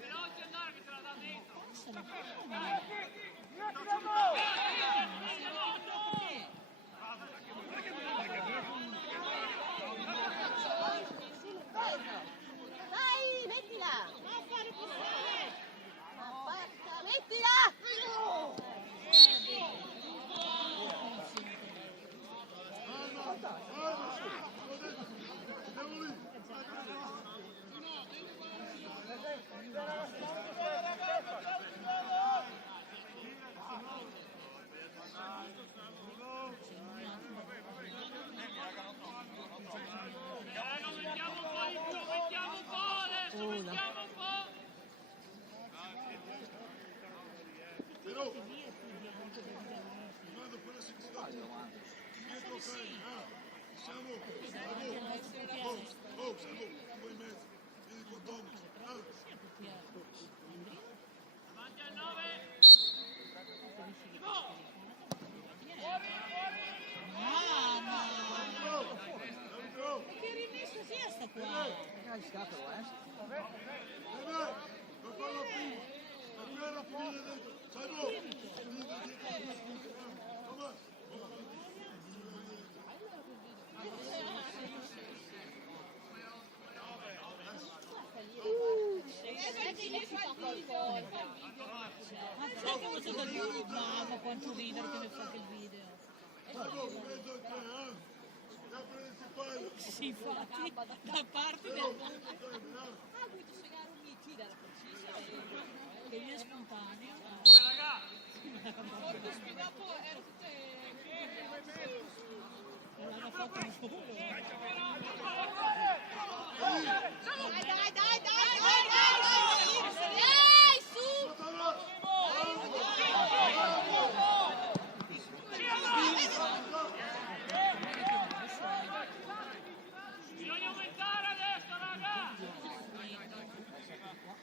Veloce andare che te la dà dentro. sì. Siamo, siamo 2 e mezzo, vieni con Thomas. Avanti al 9. Che rimessa sia sta qua? Hai scatola, La palla prima, la terra finire dentro. Salvo, Thomas. Ma sai che ho fatto il video? Mamma quanto ridere che mi fa quel video. Salvo, mezzo al 3, la principale. Sì, infatti, da parte del... Che viene spontaneo. Non l'hanno fatto un po'. Dai, su! Bisogna aumentare adesso, raga! Ma io ti so sempre che qua,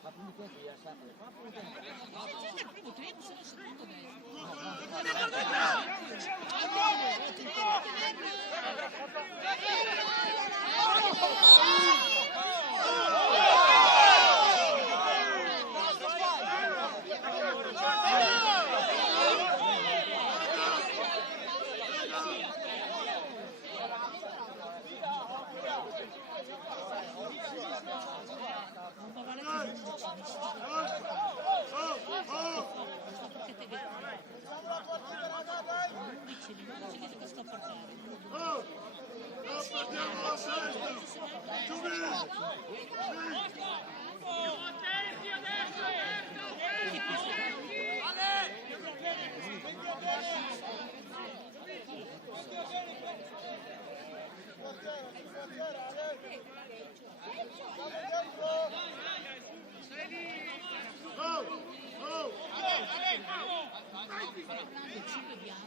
Ma prima tempo ieri sempre. Ma prima tempo. Se c'è il primo tempo, se no secondo me. Non va vale più 11, perché te vedi. 11 che sto portando. Partiamo la sesta. Giubile. Attenti adesso, Ci vediamo.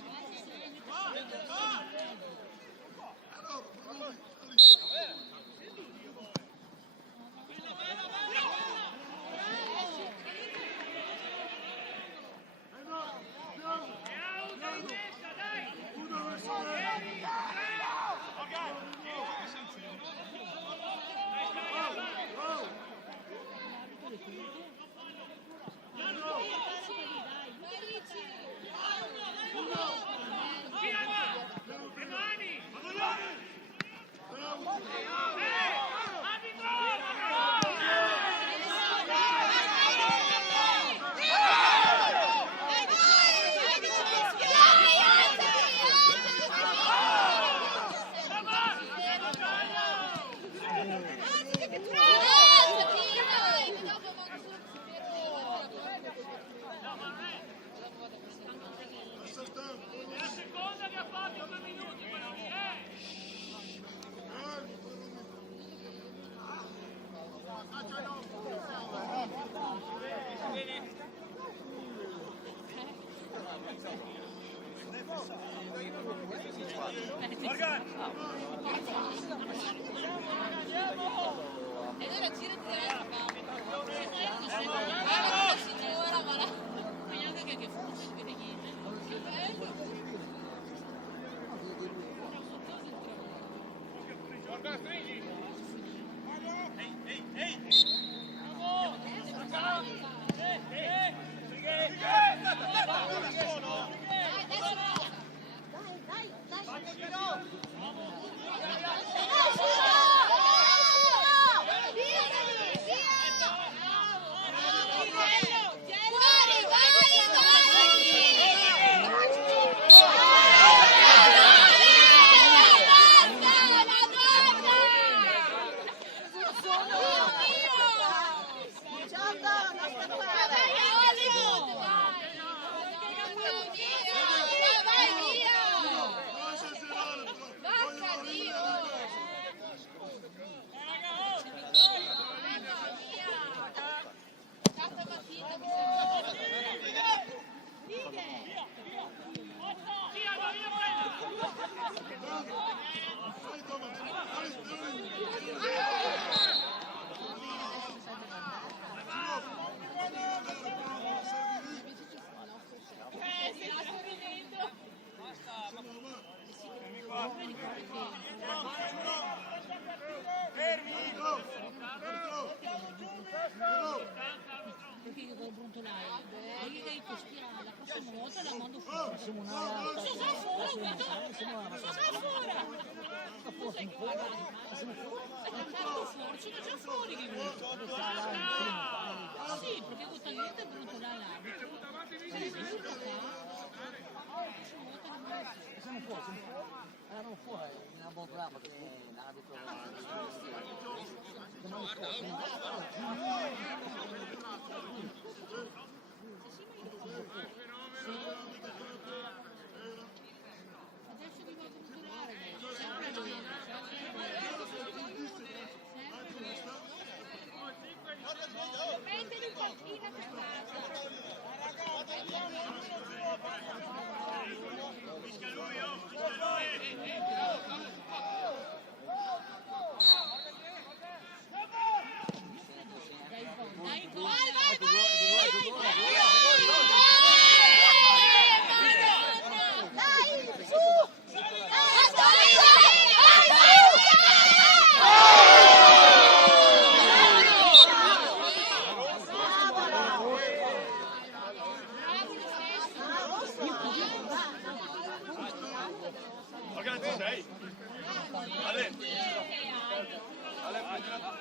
la seconda che ha fatto 2 minuti, quello lì, E allora girati dall'altra parte. Signora, ma la... Guardate che funziona, non vede niente. Che bello! brontolare. E gli hai detto, stia, la prossima volta la mando fuori. Siamo una realtà. Siamo fuori, sono già fuori di lui. Sì, perché con talento brontolare l'arbitro. Sei venuto qua? Siamo fuori. Eravamo fuori, una buona brava che l'arbitro Adesso devo controllare, sempre lui. Mettili in panchina per Dai, Ragazzi, sei? Ale, prendi la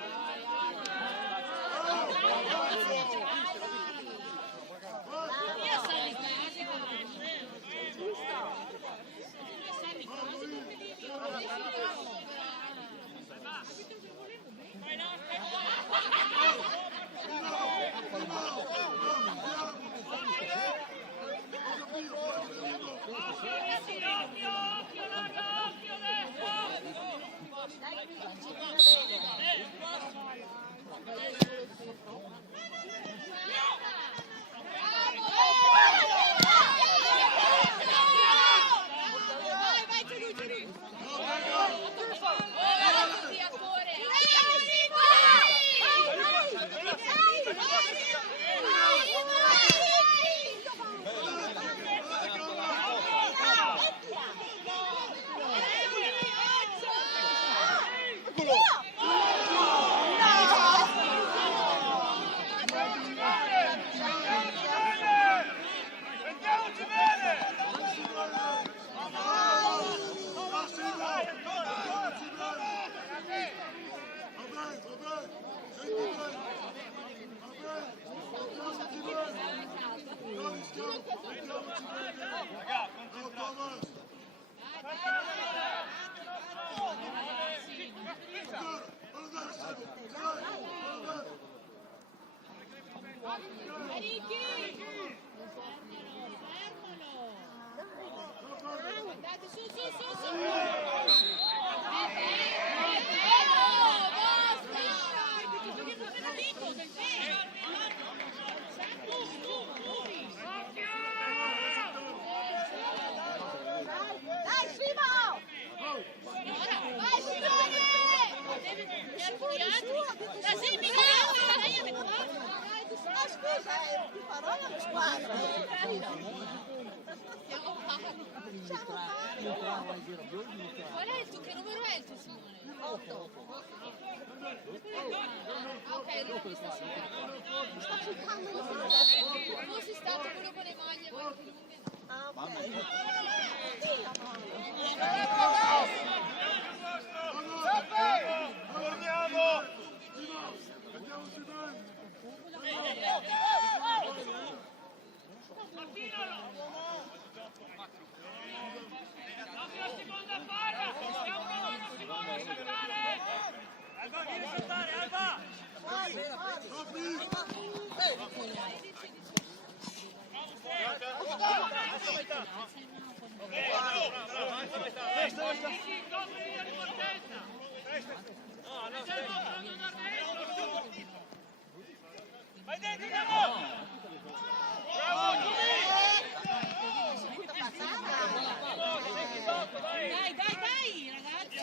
Andate su, su, su, su! Dai, Simo! Vai, Simone! La scusa, di parola mi squadra. Qual è il tuo, che numero è il tuo, Simone? 8. Ok, non ho visto sera. Sto cercando di fare. Fossi stato quello con le maglie più lunghe, no. Ah, ok. Torniamo! La seconda barra! Stiamo provando Simone a saltare! Alba, vieni a saltare, Alba! Sì, copri di ripartenza! No, stai mostrando da dentro! Vai dentro, andiamo! Bravo, Dai, dai, dai, ragazzi!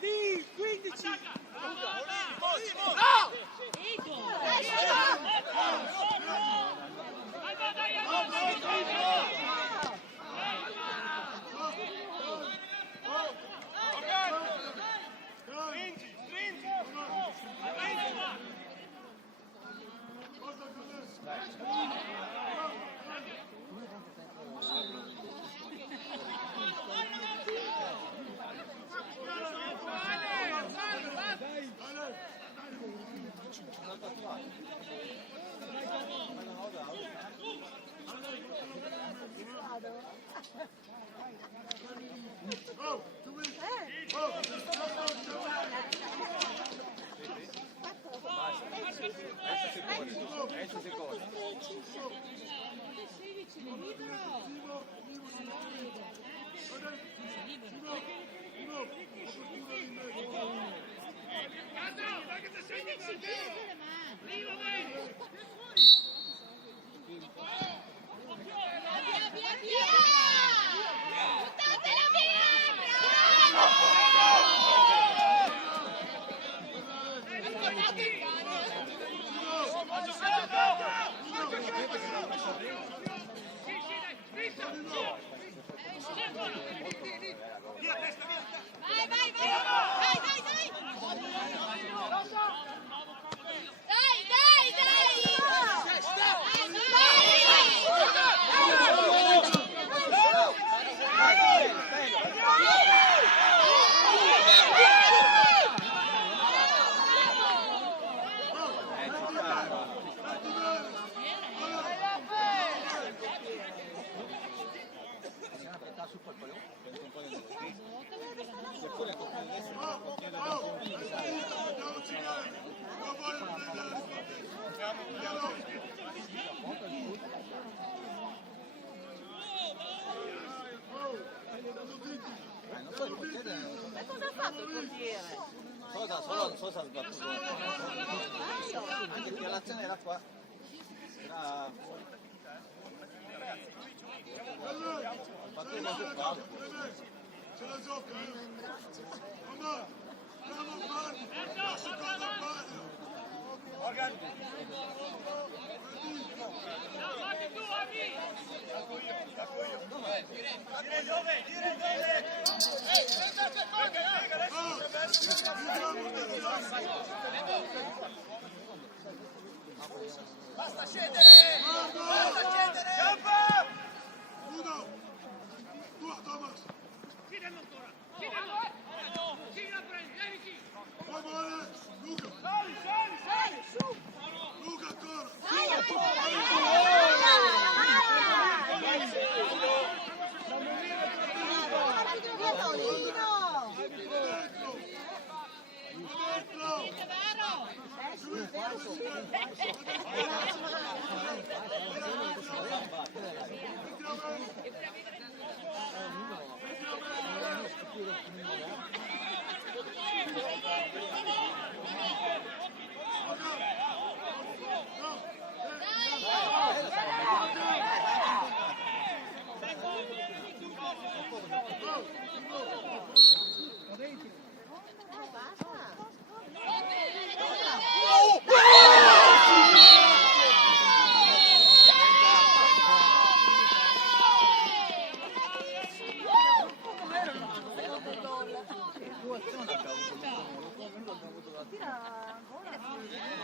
Lì, 15! Oh, tu vedi? Oh, Adesso si corre. 16 libero. Buttatela Vai, vai, vai! Dai, dai, dai! Dai, dai, dai! Sul colpo, non so il portiere. Ma cosa ha fatto il portiere? Sosa ha sbattuto. Anche che l'azione era qua. Era... Battuto sul palo. Ce la gioca, Mamma, bravo Marco, la seconda palla. Morgan. Vai tu, Ami! Dire dove? Basta scendere! Campa! Uno, due, Thomas. Chiedelo ancora! Chi la prendi? Vieni chi! Bravo Ale, Luca. Sali! Luca ancora. Tira ancora.